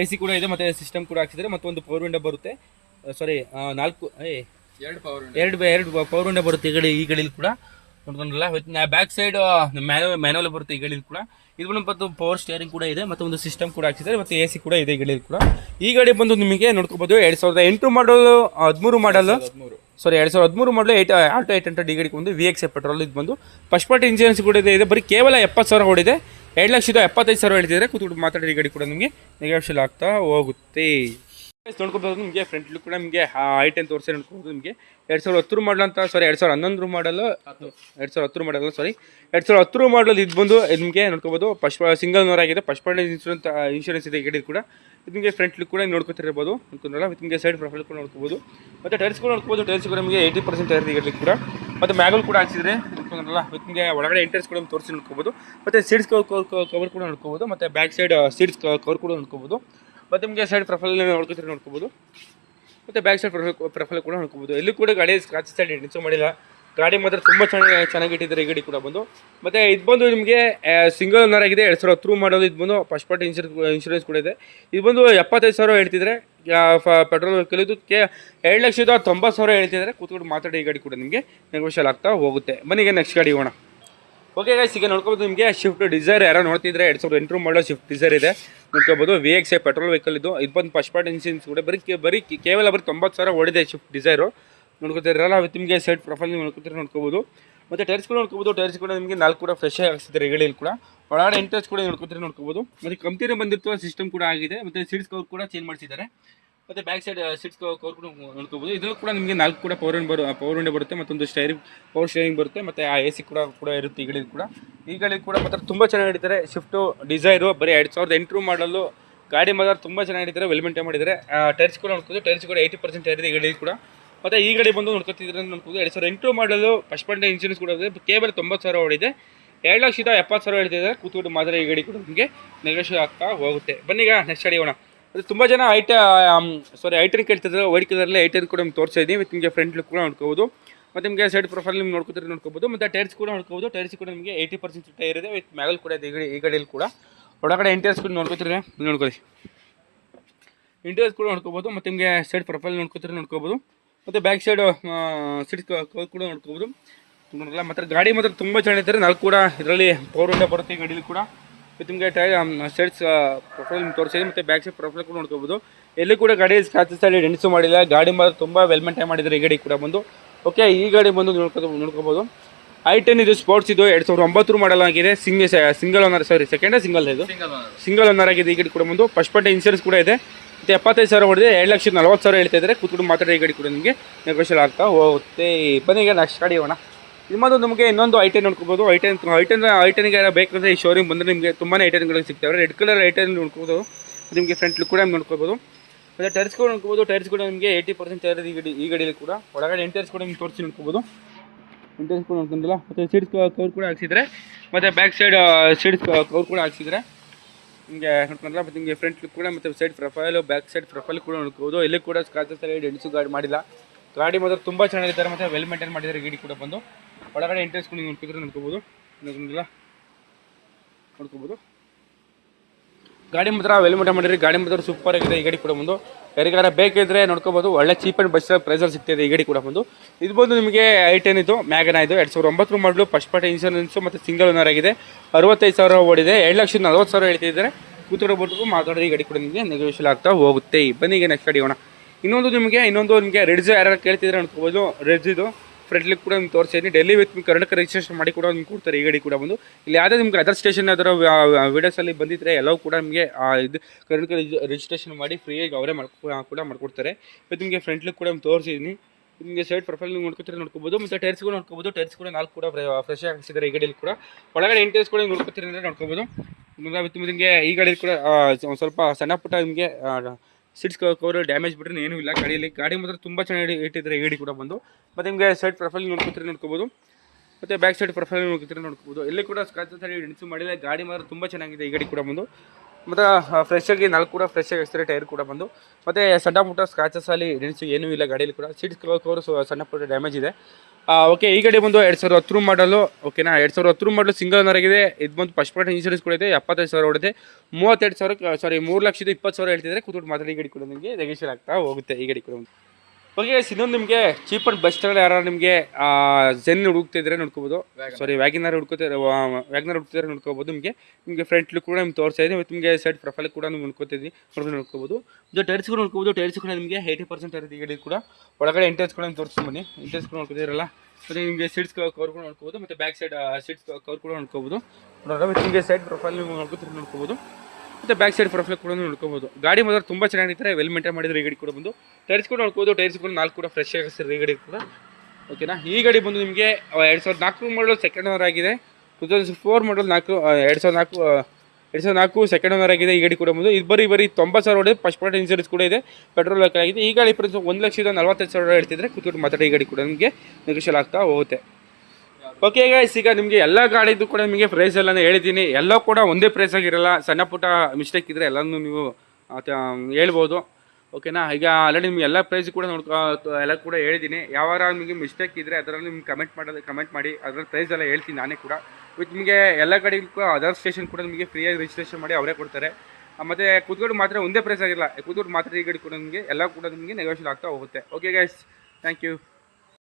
ಎ ಸಿ ಕೂಡ ಇದೆ ಮತ್ತು ಸಿಸ್ಟಮ್ ಕೂಡ ಹಾಕ್ಸಿದ್ದಾರೆ. ಮತ್ತು ಒಂದು ಪವರ್ ವಿಂಡೋ ಬರುತ್ತೆ. ಸಾರಿ ನಾಲ್ಕು ಏ ಎರಡು ಪವರ್ ಎರಡು ಎರಡು ಪವರ್ ವಿಂಡೋ ಬರುತ್ತೆ ಈ ಗಾಡಿ ಈ ಗಾಡಿಲಿ ಕೂಡ. ನೋಡ್ಕೊಂಡ್ರಲ್ಲ with back side manual manual ಬರುತ್ತೆ ಈ ಗಾಡೀಲಿ ಕೂಡ. ಇದು ಬಂದು ಮತ್ತು ಪವರ್ ಸ್ಟೇರಿಂಗ್ ಕೂಡ ಇದೆ ಮತ್ತು ಒಂದು ಸಿಸ್ಟಮ್ ಕೂಡ ಹಾಕ್ಸಿದ್ದಾರೆ ಮತ್ತು ಎ ಸಿ ಕೂಡ ಇದೆ ಗಾಡಿ ಕೂಡ. ಈ ಗಾಡಿ ಬಂದು ನಿಮಗೆ ನೋಡ್ಕೋಬೋದು ಎರಡು ಸಾವಿರದ ಎಂಟು ಮಾಡಲು ಹದಿಮೂರು ಮಾಡಲು ಸಾರಿ ಎರಡು ಸಾವಿರದ ಹದಿಮೂರು ಮಾಡಲು ಏಟ್ ಆಲ್ಟೋ ಏಟ್ ಹಂಡ್ರೆಡ್ ಈ ಗಾಡಿಗೆ ಒಂದು ವಿ ಎಕ್ಸ್ ಪೆಟ್ರೋಲ್ ಇದು ಬಂದು. ಫಸ್ಟ್ ಪಾರ್ಟಿ ಇನ್ಶೂರೆನ್ಸ್ ಕೂಡ ಇದೆ ಇದೆ. ಬರೀ ಕೇವಲ ಎಪ್ಪತ್ತು ಸಾವಿರ ಹೊಡಿದೆ ಎರಡು ಲಕ್ಷದ ಎಪ್ಪತ್ತೈದು ಸಾವಿರ ಹೇಳ್ತಿದ್ರೆ ಕೂತ್ಬಿಟ್ಟು ಮಾತಾಡಿ ಈ ಗಾಡಿ ಕೂಡ ನಿಮಗೆ. ನೆಗೋಷಿಯಲ್ ಆಗ್ತಾ ಹೋಗುತ್ತೆ. ನೋಡ್ಕೋಬೋದು ನಿಮಗೆ ಫ್ರಂಟ್ ಲುಕ್ ಕೂಡ ನಿಮಗೆ ಐ ಅಂತ ತೋರಿಸಿ ನೋಡ್ಕೋಬೋದು ನಿಮಗೆ. ಎರಡು ಸಾವಿರದ ಹತ್ತರ ಮಾಡಲ್ ಅಂತ ಸಾರಿ ಎರಡು ಸಾವಿರದ ಹನ್ನೊಂದು ಮಾಡಲು, ಎರಡು ಸಾವಿರದ ಹತ್ತರ ಮಾಡಲ್ಲ ಸಾರಿ ಎರಡು ಸಾವಿರದ ಹತ್ತರ ಮಾಡಲ್ ಇದು ಬಂದು ನಿಮಗೆ ನೋಡ್ಕೋಬೋದು ಫಸ್ಟ್ ಸಿಂಗಲ್ ನೋರ್ ಆಗಿದೆ ಫಸ್ಟ್ ಇನ್ಶೂರೆನ್ಸ್ ಇನ್ಶೂರೆನ್ಸ್ ಇದೆ ಕೂಡ. ಇದು ನಿಮಗೆ ಫ್ರಂಟ್ ಲುಕ್ ಕೂಡ ನೋಡ್ಕೊತಿರ್ಬೋದು ಅನ್ಕೊಂಡ್ರಲ್ಲ ವಿತ್ ನಿಮಗೆ ಸೈಡ್ ಪ್ರೊಫೈಲ್ ಕೂಡ ನೋಡ್ಕೋಬೋದು. ಮತ್ತು ಟೈರ್ಸ್ ಕೂಡ ನೋಡ್ಕೋಬೋದು ಟೈರ್ಸ್ ಕೂಡ ನಿಮಗೆ ಏಯ್ಟಿ ಪರ್ಸೆಂಟ್ ಟೈರ್ ಇದೆ ಕೂಡ. ಮತ್ತು ಮ್ಯಾಗಲ್ ಕೂಡ ಹಾಕ್ಸಿದ್ರೆ ನೋಡ್ಕೊಂಡ್ರಲ್ಲ ವಿತ್ ನಿಮಗೆ ಒಳಗಡೆ ಎಂಟ್ರೆನ್ಸ್ ಕೂಡ ತೋರಿಸಿ ನೋಡ್ಕೋಬೋದು ಮತ್ತು ಸೀಟ್ಸ್ ಕವರ್ ಕೂಡ ನೋಡ್ಕೋಬೋದು, ಮತ್ತು ಬ್ಯಾಕ್ ಸೈಡ್ ಸೀಟ್ಸ್ ಕವರ್ ಕೂಡ ನೋಡ್ಕೋಬೋದು. ಮತ್ತು ನಿಮಗೆ ಸೈಡ್ ಪ್ರೊಫೈಲ್ ನೋಡ್ಕೊತೀರಿ ನೋಡ್ಕೋಬೋದು. ಮತ್ತು ಬ್ಯಾಕ್ ಸೈಡ್ ಪ್ರೊಫೈಲ್ ಕೂಡ ನೋಡ್ಕೋಬೋದು. ಎಲ್ಲೂ ಕೂಡ ಗಾಡಿ ಸ್ಕ್ರಾಚ್ ಸೈಡ್ ಇನ್ಸು ಮಾಡಿಲ್ಲ. ಗಾಡಿ ಮಾತ್ರ ತುಂಬ ಚೆನ್ನಾಗಿ ಚೆನ್ನಾಗಿ ಇಟ್ಟಿದ್ದಾರೆ ಈ ಗಾಡಿ ಕೂಡ ಬಂದು. ಮತ್ತು ಇದು ಬಂದು ನಿಮಗೆ ಸಿಂಗಲ್ ಓನರ್ ಆಗಿದೆ, ಎರಡು ಸಾವಿರ ಥ್ರೂ ಮಾಡೋದು ಇದು ಬಂದು ಫಸ್ಟ್ ಪಾರ್ಟಿ ಇನ್ಶೂರೆನ್ಸ್ ಇನ್ಶೂರೆನ್ಸ್ ಕೂಡ ಇದೆ. ಇದು ಬಂದು ಎಪ್ಪತ್ತೈದು ಸಾವಿರ ಹೇಳ್ತಿದ್ರೆ ಪೆಟ್ರೋಲ್ ವೆಹಿಕಲ್ ಕೆ ಎರಡು ಲಕ್ಷದ ತೊಂಬತ್ತು ಸಾವಿರ ಹೇಳ್ತಿದ್ದಾರೆ ಕೂತ್ಕೊಂಡು ಮಾತಾಡಿ ಈ ಗಾಡಿ ಕೂಡ ನಿಮಗೆ ನೆಗೋಷಿಯಲ್ ಆಗ್ತಾ ಹೋಗುತ್ತೆ. ಬನ್ನಿಗೆ ನೆಕ್ಸ್ಟ್ ಗಾಡಿ ಹೋಗೋಣ. ಓಕೆ ಗೈಸ್ ಈಗ ನೋಡ್ಕೋಬೋದು ನಿಮಗೆ ಶಿಫ್ಟ್ ಡಿಸೈರ್ ಯಾರೋ ನೋಡ್ತಿದ್ರೆ ಎರಡು ಸಾವಿರದ ಎಂಟು ಮಾಡೋ ಶಿಫ್ಟ್ ಡಿಸೈರ್ ಇದೆ. ನೋಡ್ಕೋಬೋದು V X I petrol vehicle ಇದು. ಇದು ಬಂದು ಫಸ್ಟ್ ಪಾರ್ಟ್ ಇನ್ಸೂರೆನ್ಸ್ ಕೂಡ. ಬರೀ ಬರೀ ಕೇವಲ ಬರೀ ತೊಂಬತ್ತು ಸಾವಿರ ಓಡಿದೆ ಶಿಫ್ಟ್ ಡಿಸೈರು ನೋಡ್ಕೊತಿರಲ್ಲ ಅವತ್ತು ನಿಮಗೆ ಸೈಡ್ ಪ್ರೊಫೈಲ್ ನೋಡ್ಕೊತೀರಿ ನೋಡ್ಕೋಬೋದು. ಮತ್ತು ಟೈರ್ಸ್ ಕೂಡ ನೋಡ್ಕೋಬೋದು. ಟೈರ್ಸ್ ಕೂಡ ನಿಮಗೆ ನಾಲ್ಕು ಕೂಡ ಫ್ರೆಶ್ ಆಗಿ ಹಾಕ್ಸಿದ್ದಾರೆ ಕೂಡ. ಒಳಗಡೆ ಇಂಟ್ರೆಸ್ಟ್ ಕೂಡ ನೋಡ್ಕೊತೀರಿ ನೋಡ್ಕೋಬೋದು. ಮತ್ತು ಕಂಪ್ನಿನೇ ಬಂದಿರ್ತೋ ಸಿಸ್ಟಮ್ ಕೂಡ ಆಗಿದೆ. ಮತ್ತು ಸೀಟ್ಸ್ ಕವರ್ ಕೂಡ ಚೇಂಜ್ ಮಾಡಿಸಿದ್ದಾರೆ. ಮತ್ತು ಬ್ಯಾಕ್ ಸೈಡ್ ಸೀಟ್ಸ್ ಕವರ್ ಕೂಡ ನೋಡ್ಕೋಬೋದು ಇದು ಕೂಡ ನಿಮಗೆ ನಾಲ್ಕು ಕೂಡ ಪವರ್ ವಿಂಡ್ ಬರು ಪವರ್ ವಿಂಡೋ ಬರುತ್ತೆ ಮತ್ತೊಂದು ಸ್ಟೈರಿಂಗ್ ಪವರ್ ಸ್ಟೈರಿಂಗ್ ಬರುತ್ತೆ, ಮತ್ತು ಆ ಎ ಸಿ ಕೂಡ ಕೂಡ ಇರುತ್ತೆ ಈ ಗಾಡಿ ಕೂಡ. ಈ ಗಾಡಿ ಕೂಡ ಮಾತ್ರ ತುಂಬ ಚೆನ್ನಾಗಿ ಹಿಡಿತಾರೆ ಶಿಫ್ಟು ಡಿಸೈರು ಬರೀ ಎರಡು ಸಾವಿರದ ಎಂಟು ಮಾಡಲು ಗಾಡಿ ಮಾತ್ರ ತುಂಬ ಚೆನ್ನಾಗಿ ಹಿಡಿತಾರೆ ವೆಲ್ ಮೇಂಟೈನ್ ಟೈರ್ಸ್ ಕೂಡ ನೋಡ್ಕೋದು ಟೈರ್ಸ್ ಕೂಡ ಏಯ್ಟಿ ಪರ್ಸೆಂಟ್ ಟೈರ್ ಇದೆ ಕೂಡ. ಮತ್ತು ಈ ಗಾಡಿ ಬಂದು ನೋಡ್ಕೊತಿದ್ರೆ ನೋಡ್ಬೋದು ಎರಡು ಸಾವಿರ ಎಂಟು ಮಾಡಲು ಫಸ್ಟ್ ಪಾಯಿಂಟ್ ಇನ್ಶೂರೆನ್ಸ್ ಕೂಡ ಇದೆ. ಕೇವಲ ತೊಂಬತ್ತು ಸಾವಿರ ಓಡಿದೆ. ಎರಡು ಲಕ್ಷದ ಎಪ್ಪತ್ತು ಸಾವಿರ ಹೇಳ್ತಿದ್ದಾರೆ. ಕೂತ್ಕೊಂಡು ಮಾತ್ರ ಈ ಗಾಡಿ ಕೂಡ ನಿಮಗೆ ನೆಗೋಷಿಯೇಟ್ ಆಗ್ತಾ ಹೋಗುತ್ತೆ. ಬನ್ನಿ ಈಗ ನೆಕ್ಸ್ಟ್ ಅಡಿಯೋಣ ಅದು ತುಂಬ ಜನ ಐಟ ಸಾರಿ ಐಟನ್ ಕೇಳ್ತಿದ್ರೆ ವೈಟ್ ಕಲರಲ್ಲಿ ಐಟನ್ ಕೂಡ ನಿಮ್ಗೆ ತೋರಿಸ್ತಾ ನಿಮಗೆ ಫ್ರಂಟ್ ಲುಕ್ ಕೂಡ ನೋಡ್ಕೋಬೋದು. ಮತ್ತು ನಿಮಗೆ ಸೈಡ್ ಪ್ರೊಫೈಲ್ ನಿಮ್ಗೆ ನೋಡ್ಕೊತಾರೆ ನೋಡ್ಕೋಬೋದು. ಮತ್ತು ಟೈರ್ಸ್ ಕೂಡ ನೋಡ್ಕೋಬೋದು. ಟೈರ್ಸ್ ಕೂಡ ನಿಮಗೆ ಏಯ್ಟಿ ಪರ್ಸೆಂಟ್ ಟೈರ್ ಇದೆ ವಿತ್ ಮ್ಯಾಗಲ್ ಕೂಡ ಇದೆ ಈ ಗಾಡಿ ಈ ಗಾಡಿಯಲ್ಲಿ ಕೂಡ. ಒಳಗಡೆ ಇಂಟೀರಿಯರ್ಸ್ ಕೂಡ ನೋಡ್ಕೋತಾರೆ ನೋಡ್ಕೊಳ್ಳಿ. ಇಂಟೀರಿಯರ್ಸ್ ಕೂಡ ನೋಡ್ಕೋಬೋದು. ಮತ್ತು ನಿಮಗೆ ಸೈಡ್ ಪ್ರೊಫೈಲ್ ನೋಡ್ಕೋತಾರೆ ನೋಡ್ಕೋಬೋದು. ಮತ್ತು ಬ್ಯಾಕ್ ಸೈಡ್ ಸೀಟ್ ಕೂಡ ನೋಡ್ಕೋಬೋದು. ನೋಡಲ್ಲ ಮತ್ತು ಗಾಡಿ ಮಾತ್ರ ತುಂಬ ಚೆನ್ನಾಗಿದ್ದಾರೆ ನಾಲ್ಕು ಕೂಡ ಇದರಲ್ಲಿ ಪವರ್ ಬರುತ್ತೆ ಈ ಗಾಡೀಲಿ ಕೂಡ. ಮತ್ತು ನಿಮಗೆ ಟೈ ಸೈಡ್ಸ್ ಪ್ರೊಫೈಲ್ ತೋರಿಸಿದೆ ಮತ್ತು ಬ್ಯಾಕ್ ಸೈಡ್ ಪ್ರೊಫೈಲ್ ಕೂಡ ನೋಡ್ಕೋಬೋದು. ಎಲ್ಲಿ ಕೂಡ ಗಾಡಿ ಸ್ಕ್ರಾಚಸ್ ಅಲ್ಲಿ ಡೆನ್ಸು ಮಾಡಿಲ್ಲ ಗಾಡಿ ಮಾತ್ರ ತುಂಬ ವೆಲ್ ಮೇಂಟೈನ್ ಮಾಡಿದ್ದಾರೆ ಈ ಗಾಡಿ ಕೂಡ ಬಂದು. ಓಕೆ ಈ ಗಾಡಿ ಬಂದು ನೋಡ್ಕೋ ನೋಡ್ಕೋಬೋದು. ಐ ಟೆನ್ ಇದು ಸ್ಪೋರ್ಟ್ಸ್ ಇದು ಎರಡು ಸಾವಿರದ ಒಂಬತ್ತರ ಮಾಡಲ್ ಆಗಿದೆ single single owner sorry second single ಇದು. ಸಿಂಗಲ್ ಓನರ್ ಆಗಿದೆ ಈ ಗಾಡಿ ಕೂಡ ಬಂದು. ಫಸ್ಟ್ ಪಾರ್ಟಿ ಇನ್ಸೂರೆನ್ಸ್ ಕೂಡ ಇದೆ. ಮತ್ತು ಎಪ್ಪತ್ತೈದು ಸಾವಿರ ಹೊಡೆದಿದೆ ಎರಡು ಲಕ್ಷದ ನಲ್ವತ್ತು ಸಾವಿರ ಹೇಳ್ತಾ ಇದ್ದಾರೆ. ಕೂತ್ಕೊಂಡು ಮಾತಾಡೋ ಈ ಗಾಡಿ ಕೂಡ ನಿಮಗೆ ನೆಗೋಷಿಯಲ್ ಆಗ್ತಾ ಹೋಗುತ್ತೆ. ಬನ್ನಿ ಈಗ ನೆಕ್ಸ್ಟ್ ಗಾಡಿ ಹೋಗೋಣ. ಇನ್ನೊಂದು ನಿಮಗೆ ಇನ್ನೊಂದು ಐಟೆನ್ ನೋಡ್ಕೋಬೋದು. ಐಟೆನ್ ಐಟನ್ ಐಟೆನ್ಗೆ ಬೇಕಂದ್ರೆ ಈ ಶೋರೂಮ್ ಬಂದರೆ ನಿಮಗೆ ತುಂಬಾ ಐಟೆನ್ಗಳು ಸಿಗ್ತವೆ. ರೆಡ್ ಕಲರ್ ಐಟೆನ್ ನೋಡ್ಕೋಬೋದು. ನಿಮಗೆ ಫ್ರಂಟ್ ಲುಕ್ ಕೂಡ ನೋಡ್ಕೋಬೋದು. ಮತ್ತು ಟೈರ್ಸ್ ಕೂಡ ನೋಡ್ಕೋಬೋದು. ಟೈರ್ಸ್ ಕೂಡ ನಿಮಗೆ ಏಯ್ಟಿ ಪರ್ಸೆಂಟ್ ಟೈರ್ ಈ ಗಡಿ ಈ ಗಡಿಯಲ್ಲಿ ಕೂಡ. ಒಳಗಡೆ ಎಂಟರ್ಸ್ ಕೂಡ ನಿಮ್ಗೆ ತೋರಿಸಿ ನೋಡ್ಕೋಬೋದು. ಎಂಟೈರ್ಸ್ ಕೂಡ ನೋಡ್ಕೊಂಡಿಲ್ಲ. ಮತ್ತು ಸೀಟ್ಸ್ ಕವರ್ ಕೂಡ ಹಾಕ್ಸಿದ್ರೆ, ಮತ್ತು ಬ್ಯಾಕ್ ಸೈಡ್ ಸೀಟ್ಸ್ ಕವರ್ ಕೂಡ ಹಾಕ್ಸಿದ್ರೆ ನಿಮಗೆ ನೋಡ್ಕೊಂಡಿಲ್ಲ ಮತ್ತು ನಿಮಗೆ ಫ್ರಂಟ್ ಕೂಡ, ಮತ್ತು side profile back side profile ಕೂಡ ನೋಡ್ಕೋಬೋದು. ಇಲ್ಲಿ ಕೂಡ ಸ್ಕ್ರಾಚಸ್ ಎಲ್ಲ ಡೆನ್ಸು ಗಾಡಿ ಮಾಡಿಲ್ಲ. ಗಾಡಿ ಮಾತ್ರ ತುಂಬ ಚೆನ್ನಾಗಿದ್ದಾರೆ. ಮತ್ತು ವೆಲ್ ಮೇಂಟೈನ್ ಮಾಡಿದ್ದಾರೆ. ಗಾಡಿ ಕೂಡ ಬಂದು. ಒಳಗಡೆ ಎಂಟ್ರೆನ್ಸ್ ಕೂಡ ನೋಡ್ತಿದ್ರೆ ನೋಡ್ಕೋಬೋದು. ಇನ್ನೊಂದಿಲ್ಲ ನೋಡ್ಕೋಬೋದು. ಗಾಡಿ ಮಾತ್ರ ವೆಲ್ ಮೇಂಟೈನ್ ಮಾಡಿರಿ? ಗಾಡಿ ಮಾತ್ರ ಸೂಪರ್ ಆಗಿದೆ ಈ ಗಾಡಿ ಕೂಡ ಬಂದು. ಯಾರಿಗಾರ ಬೇಕಿದ್ರೆ ನೋಡ್ಕೋಬೋದು. ಒಳ್ಳೆ ಚೀಪ್ ಆ್ಯಂಡ್ ಬೆಸ್ಟ್ ಪ್ರೈಸಲ್ಲಿ ಸಿಗ್ತಿದೆ ಈ ಗಾಡಿ ಕೂಡ ಬಂದು. ಇದು ಬಂದು ನಿಮಗೆ ಐ ಟೆನ್ ಇದು ಮ್ಯಾಗನ ಇದು. ಎರಡು ಸಾವಿರದ ಒಂಬತ್ತು ಮಾಡಲು ಫಸ್ಟ್ ಪಾರ್ಟಿ ಇನ್ಶೂರೆನ್ಸು ಮತ್ತು ಸಿಂಗಲ್ ಓನರ್ ಆಗಿದೆ. ಅರವತ್ತೈದು ಸಾವಿರ ಓಡಿದೆ. ಎರಡು ಲಕ್ಷದ ನಲ್ವತ್ತು ಸಾವಿರ ಹೇಳ್ತಿದ್ದಾರೆ. ಕೂತ್ಕೊಂಡು ಬಿಟ್ಟು ಮಾತಾಡೋದು ಈ ಗಾಡಿ ಕೂಡ ನಿಮಗೆ ನೆಗೋಷಿಯಲ್ ಆಗ್ತಾ ಹೋಗುತ್ತೆ. ಬನ್ನಿ ಈಗ ನೆಕ್ಸ್ಟ್ ಗಾಡಿ ಹೋಗೋಣ ಇನ್ನೊಂದು ನಿಮಗೆ ಇನ್ನೊಂದು ನಿಮಗೆ ರೆಡ್ಸ್ ಯಾರು ಕೇಳ್ತಿದ್ರೆ ಅನ್ಕೋಬೋದು ರೆಡ್ಸ್ ಫ್ರೆಂಡ್ಲಿ ಕೂಡ ನಿಮ್ಗೆ ತೋರಿಸಿದ್ದೀನಿ. ಡೆಲ್ಲಿ ವಿತ್ ಕರ್ನಾಟಕ ರಿಜಿಸ್ಟ್ರೇಷನ್ ಮಾಡಿ ಕೂಡ ನಿಮ್ಗೆ ಕೊಡ್ತಾರೆ ಈ ಗಾಡಿ ಕೂಡ ಬಂದು. ಇಲ್ಲಿ ಯಾವುದೇ ನಿಮ್ಗೆ ಅದರ್ ಸ್ಟೇಷನ್ ಅದರ ವೀಡಿಯೋಸಲ್ಲಿ ಬಂದಿದ್ರೆ ಎಲ್ಲವೂ ಕೂಡ ನಿಮಗೆ ಇದು ಕರ್ನಾಟಕ ರಿಜಿಸ್ಟ್ರೇಷನ್ ಮಾಡಿ ಫ್ರೀಯಾಗಿ ಅವರೇ ಮಾಡ್ಕೊ ಕೂಡ ಮಾಡ್ಕೊಡ್ತಾರೆ. ಮತ್ತು ನಿಮಗೆ ಫ್ರೆಂಡ್ಲಿ ಕೂಡ ನಿಮ್ಗೆ ತೋರಿಸಿದ್ದೀನಿ. ನಿಮಗೆ ಸೈಡ್ ಪ್ರೊಫೈಲ್ ನೋಡ್ಕೊತೀರ ನೋಡ್ಕೋಬೋದು. ಮತ್ತು ಟೈರ್ಸ್ ಕೂಡ ನೋಡ್ಕೋಬೋದು. ಟೈರ್ಸ್ ಕೂಡ ನಾಲ್ಕು ಕೂಡ ಫ್ರೆಶ್ ಹಾಕ್ಸಿದ್ದಾರೆ ಈ ಗಾಡಿಯಲ್ಲಿ ಕೂಡ. ಒಳಗಡೆ ಇಂಟರ್ಸ್ ಕೂಡ ನೋಡ್ಕೋತೀರಿ ಅಂದರೆ ನೋಡ್ಕೋಬೋದು. ನಿಮಗೆ ಈ ಗಾಡಿಯಲ್ಲಿ ಕೂಡ ಸ್ವಲ್ಪ ಸಣ್ಣ ಪುಟ್ಟ ನಿಮಗೆ ಸೀಟ್ಸ್ ಕವರ್ ಡ್ಯಾಮೇಜ್ ಬಿಟ್ಟರೆ ಏನೂ ಇಲ್ಲ. ಗಾಡಿಯಲ್ಲಿ ಗಾಡಿ ಮಾತ್ರ ತುಂಬ ಚೆನ್ನಾಗಿ ಇಟ್ಟಿದ್ದಾರೆ ಏಡಿ ಕೂಡ ಬಂದು. ಮತ್ತು ನಿಮಗೆ ಸೈಡ್ ಪ್ರೊಫೈಲ್ ನೋಡ್ಕೊತೀರಿ ನೋಡ್ಕೋಬೋದು. ಮತ್ತು ಬ್ಯಾಕ್ ಸೈಡ್ ಪ್ರೊಫೈಲ್ ನೋಡ್ಕೊತೀರಿ ನೋಡ್ಕೋಬೋದು. ಇಲ್ಲಿ ಕೂಡ ಸ್ಕ್ರಾಚಸ್ ಸರಿ ಡಿನ್ಸು ಮಾಡಿಲ್ಲ ಗಾಡಿ ಮಾತ್ರ ತುಂಬ ಚೆನ್ನಾಗಿದೆ. ಈ ಗಾಡಿ ಕೂಡ ಬಂದು. ಮತ್ತು ಫ್ರೆಶ್ ಆಗಿ ನಾಲ್ಕು ಕೂಡ ಫ್ರೆಶ್ ಆಗಿ ಎಕ್ಸ್ಟ್ರಾ ಟೈರ್ ಕೂಡ ಬಂದು, ಮತ್ತು ಸಣ್ಣ ಪುಟ್ಟ ಸ್ಕ್ರಾಚಸ್ ಅಲ್ಲಿ ಡಿನ್ಸು ಏನೂ ಇಲ್ಲ ಗಾಡಿಯಲ್ಲಿ ಕೂಡ ಸೀಟ್ಸ್ ಕವರ್ ಸಣ್ಣ ಪುಟ್ಟ ಡ್ಯಾಮೇಜ್ ಇದೆ. ಓಕೆ ಈ ಗಾಡಿ ಬಂದು ಎರಡು ಸಾವಿರದ ಹತ್ತು ಮಾಡಲು ಓಕೆನಾ ಎರಡು ಸಾವಿರದ ಹತ್ತು ಮಾಡಲು ಸಿಂಗಲ್ ಆಗಿದೆ. ಇದು ಬಂದು ಫಸ್ಟ್ ಪಾರ್ಟ್ ಇನ್ಶೂರೆನ್ಸ್ ಕೂಡ ಇದೆ, ಎಪ್ಪತ್ತೈದು ಸಾವಿರ ಹೊಡೆದೆ ಮೂವತ್ತೆರಡು ಸಾವಿರ ಸಾರಿ ಮೂರು ಲಕ್ಷದ ಇಪ್ಪತ್ತು ಸಾವಿರ ಹೇಳ್ತಿದ್ರೆ ಕೂತ್ಬಿಟ್ಟು ಮಾತಾಡಿ ಈ ಗಾಡಿ ಕೂಡ ನಿಮಗೆ ರೆಜಿಸ್ಟರ್ ಆಗ್ತಾ ಹೋಗುತ್ತೆ, ಈ ಗಾಡಿ ಕೂಡ. ಓಕೆ ಇನ್ನೊಂದು ನಿಮಗೆ ಚೀಪ್ ಆ್ಯಂಡ್ ಬೆಸ್ಟ್ ಯಾರು ನಿಮಗೆ ಜೆನ್ ಹುಡುಕ್ತಿದ್ರೆ ನೋಡ್ಕೋಬೋದು. ಸಾರಿ ವ್ಯಾಗಿನಾರ್ ಹುಡ್ಕೋತಾರೆ ವ್ಯಾಗ್ನರ್ ಹುಡುಕ್ತಿದ್ರೆ ನೋಡ್ಕೋಬೋದು ನಿಮಗೆ. ನಿಮಗೆ ಫ್ರಂಟ್ ಲುಕ್ ಕೂಡ ನಿಮ್ಗೆ ತೋರಿಸ್ತಾ ಇದ್ದೀನಿ. ಮತ್ತು ನಿಮಗೆ ಸೈಡ್ ಪ್ರೊಫೈಲ್ ಕೂಡ ನೀವು ನೋಡ್ಕೋತಿದ್ವಿ ನೋಡ್ಕೊಂಡು ನೋಡ್ಕೋಬೋದು. ಇದು ಟೈರ್ಸ್ ಕೂಡ ನೋಡ್ಕೋಬೋದು. ಟೈರ್ಸ್ ಕೂಡ ನಿಮಗೆ ಏಯ್ಟಿ ಪರ್ಸೆಂಟ್ ಟೈರ್ ಕೂಡ ಒಳಗಡೆ ಇಂಟರ್ಸ್ ಕೂಡ ತೋರಿಸ್ತೀನಿ ಬನ್ನಿ. ಇಂಟರ್ಸ್ ಕೂಡ ನೋಡ್ಕೋತಿರಲ್ಲ ಮತ್ತು ನಿಮಗೆ ಸೀಟ್ಸ್ ಕವರ್ ಕೂಡ ನೋಡ್ಕೋಬೋದು. ಮತ್ತು ಬ್ಯಾಕ್ ಸೈಡ್ ಸೀಟ್ಸ್ ಕವರ್ ಕೂಡ ನೋಡ್ಕೋಬೋದು. ನೋಡೋಣ ಮತ್ತು ನಿಮಗೆ ಸೈಡ್ ಪ್ರೊಫೈಲ್ ನೀವು ನೋಡ್ಕೋತೀರಿ ನೋಡ್ಕೋಬೋದು. ಮತ್ತು ಬ್ಯಾಕ್ ಸೈಡ್ ಪ್ರೊಫೈಲ್ ಕೂಡ ನೋಡ್ಕೋಬೋದು. ಗಾಡಿ ಮಾತ್ರ ತುಂಬ ಚೆನ್ನಾಗಿರ್ತಾರೆ ವೆಲ್ ಮೇಂಟೈನ್ ಮಾಡಿದ್ರೆ ಈ ಗಾಡಿ ಕೂಡ ಬಂದು. ಟೈರ್ಸ್ ಕೂಡ ನೋಡ್ಕೋದು ಟೈರ್ಸ್ ಕೂಡ ನಾಲ್ಕು ಕೂಡ ಫ್ರೆಶ್ ಆಗಿರ್ತಾರೆ ಈ ಗಾಡಿ ಕೂಡ ಓಕೆನಾ ಈ ಗಾಡಿ ಬಂದು ನಿಮಗೆ ಎರಡು ಸಾವಿರದ ನಾಲ್ಕು ಮಾಡಲು ಸೆಕೆಂಡ್ ಓನರ್ ಆಗಿದೆ. ಟೂ ತೌಸಂಡ್ ಫೋರ್ ಮಾಡಲ್ ನಾಲ್ಕು ಎರಡು ಸಾವಿರದ ನಾಲ್ಕು ಎರಡು ಸಾವಿರದ ನಾಲ್ಕು ಸೆಕೆಂಡ್ ಓನರ್ ಆಗಿದೆ, ಈ ಗಾಡಿ ಕೂಡ ಬಂದು. ಇದು ಬರೀ ಬರೀ ತೊಂಬತ್ತು ಸಾವಿರ ಹೊಡೆದು ಫಸ್ಟ್ ಪಾರ್ಟ್ ಇನ್ಸೂರೆನ್ಸ್ ಕೂಡ ಇದೆ. ಪೆಟ್ರೋಲ್ ಆಗಿದೆ. ಈ ಗಾಡಿ ಪ್ರೈಸ್ ಒಂದು ಲಕ್ಷದ ನಲ್ವತ್ತೈದು ಸಾವಿರ ಹೇಳ್ತಿದ್ರೆ ಕೂತ್ಕೊಂಡು ಮಾತಾಡಿ ಈ ಗಾಡಿ ಕೂಡ ನಿಮಗೆ ಆಗ್ತಾ ಹೋಗುತ್ತೆ. ಓಕೆ ಗೈಸ್ ಈಗ ನಿಮಗೆ ಎಲ್ಲ ಗಾಡಿದು ಕೂಡ ನಿಮಗೆ ಪ್ರೈಸ್ ಎಲ್ಲ ಹೇಳಿದ್ದೀನಿ. ಎಲ್ಲ ಕೂಡ ಒಂದೇ ಪ್ರೈಸ್ ಆಗಿರಲ್ಲ. ಸಣ್ಣ ಪುಟ್ಟ ಮಿಸ್ಟೇಕ್ ಇದ್ದರೆ ಎಲ್ಲನೂ ನೀವು ಹೇಳ್ಬೋದು. ಓಕೆನಾ ಈಗ ಆಲ್ರೆಡಿ ನಿಮ್ಗೆ ಎಲ್ಲ ಪ್ರೈಸ್ ಕೂಡ ನೋಡ್ಕೊ, ಎಲ್ಲ ಕೂಡ ಹೇಳಿದ್ದೀನಿ. ಯಾವಾಗ ನಿಮಗೆ ಮಿಸ್ಟೇಕ್ ಇದ್ದರೆ ಅದರಲ್ಲಿ ನಿಮ್ಗೆ ಕಮೆಂಟ್ ಮಾಡೋದು ಕಮೆಂಟ್ ಮಾಡಿ. ಅದರ ಪ್ರೈಸ್ ಎಲ್ಲ ಹೇಳ್ತೀನಿ ನಾನೇ ಕೂಡ. ವಿತ್ ನಿಮಗೆ ಎಲ್ಲ ಗಾಡಿ ಕೂಡ ಅದರ್ ಸ್ಟೇಷನ್ ಕೂಡ ನಿಮಗೆ ಫ್ರೀಯಾಗಿ ರಿಜಿಸ್ಟ್ರೇಷನ್ ಮಾಡಿ ಅವರೇ ಕೊಡ್ತಾರೆ. ಮತ್ತು ಕೂತ್ಕೊಂಡು ಮಾತ್ರ ಒಂದೇ ಪ್ರೈಸ್ ಆಗಿರಲ್ಲ. ಕೂತ್ಕೊಂಡು ಮಾತ್ರ ಈ ಗಾಡಿ ಕೂಡ ನಿಮಗೆ ಎಲ್ಲ ಕೂಡ ನಿಮಗೆ ನೆಗೋಷಿಯಲ್ ಆಗ್ತಾ ಹೋಗುತ್ತೆ. Okay guys thank you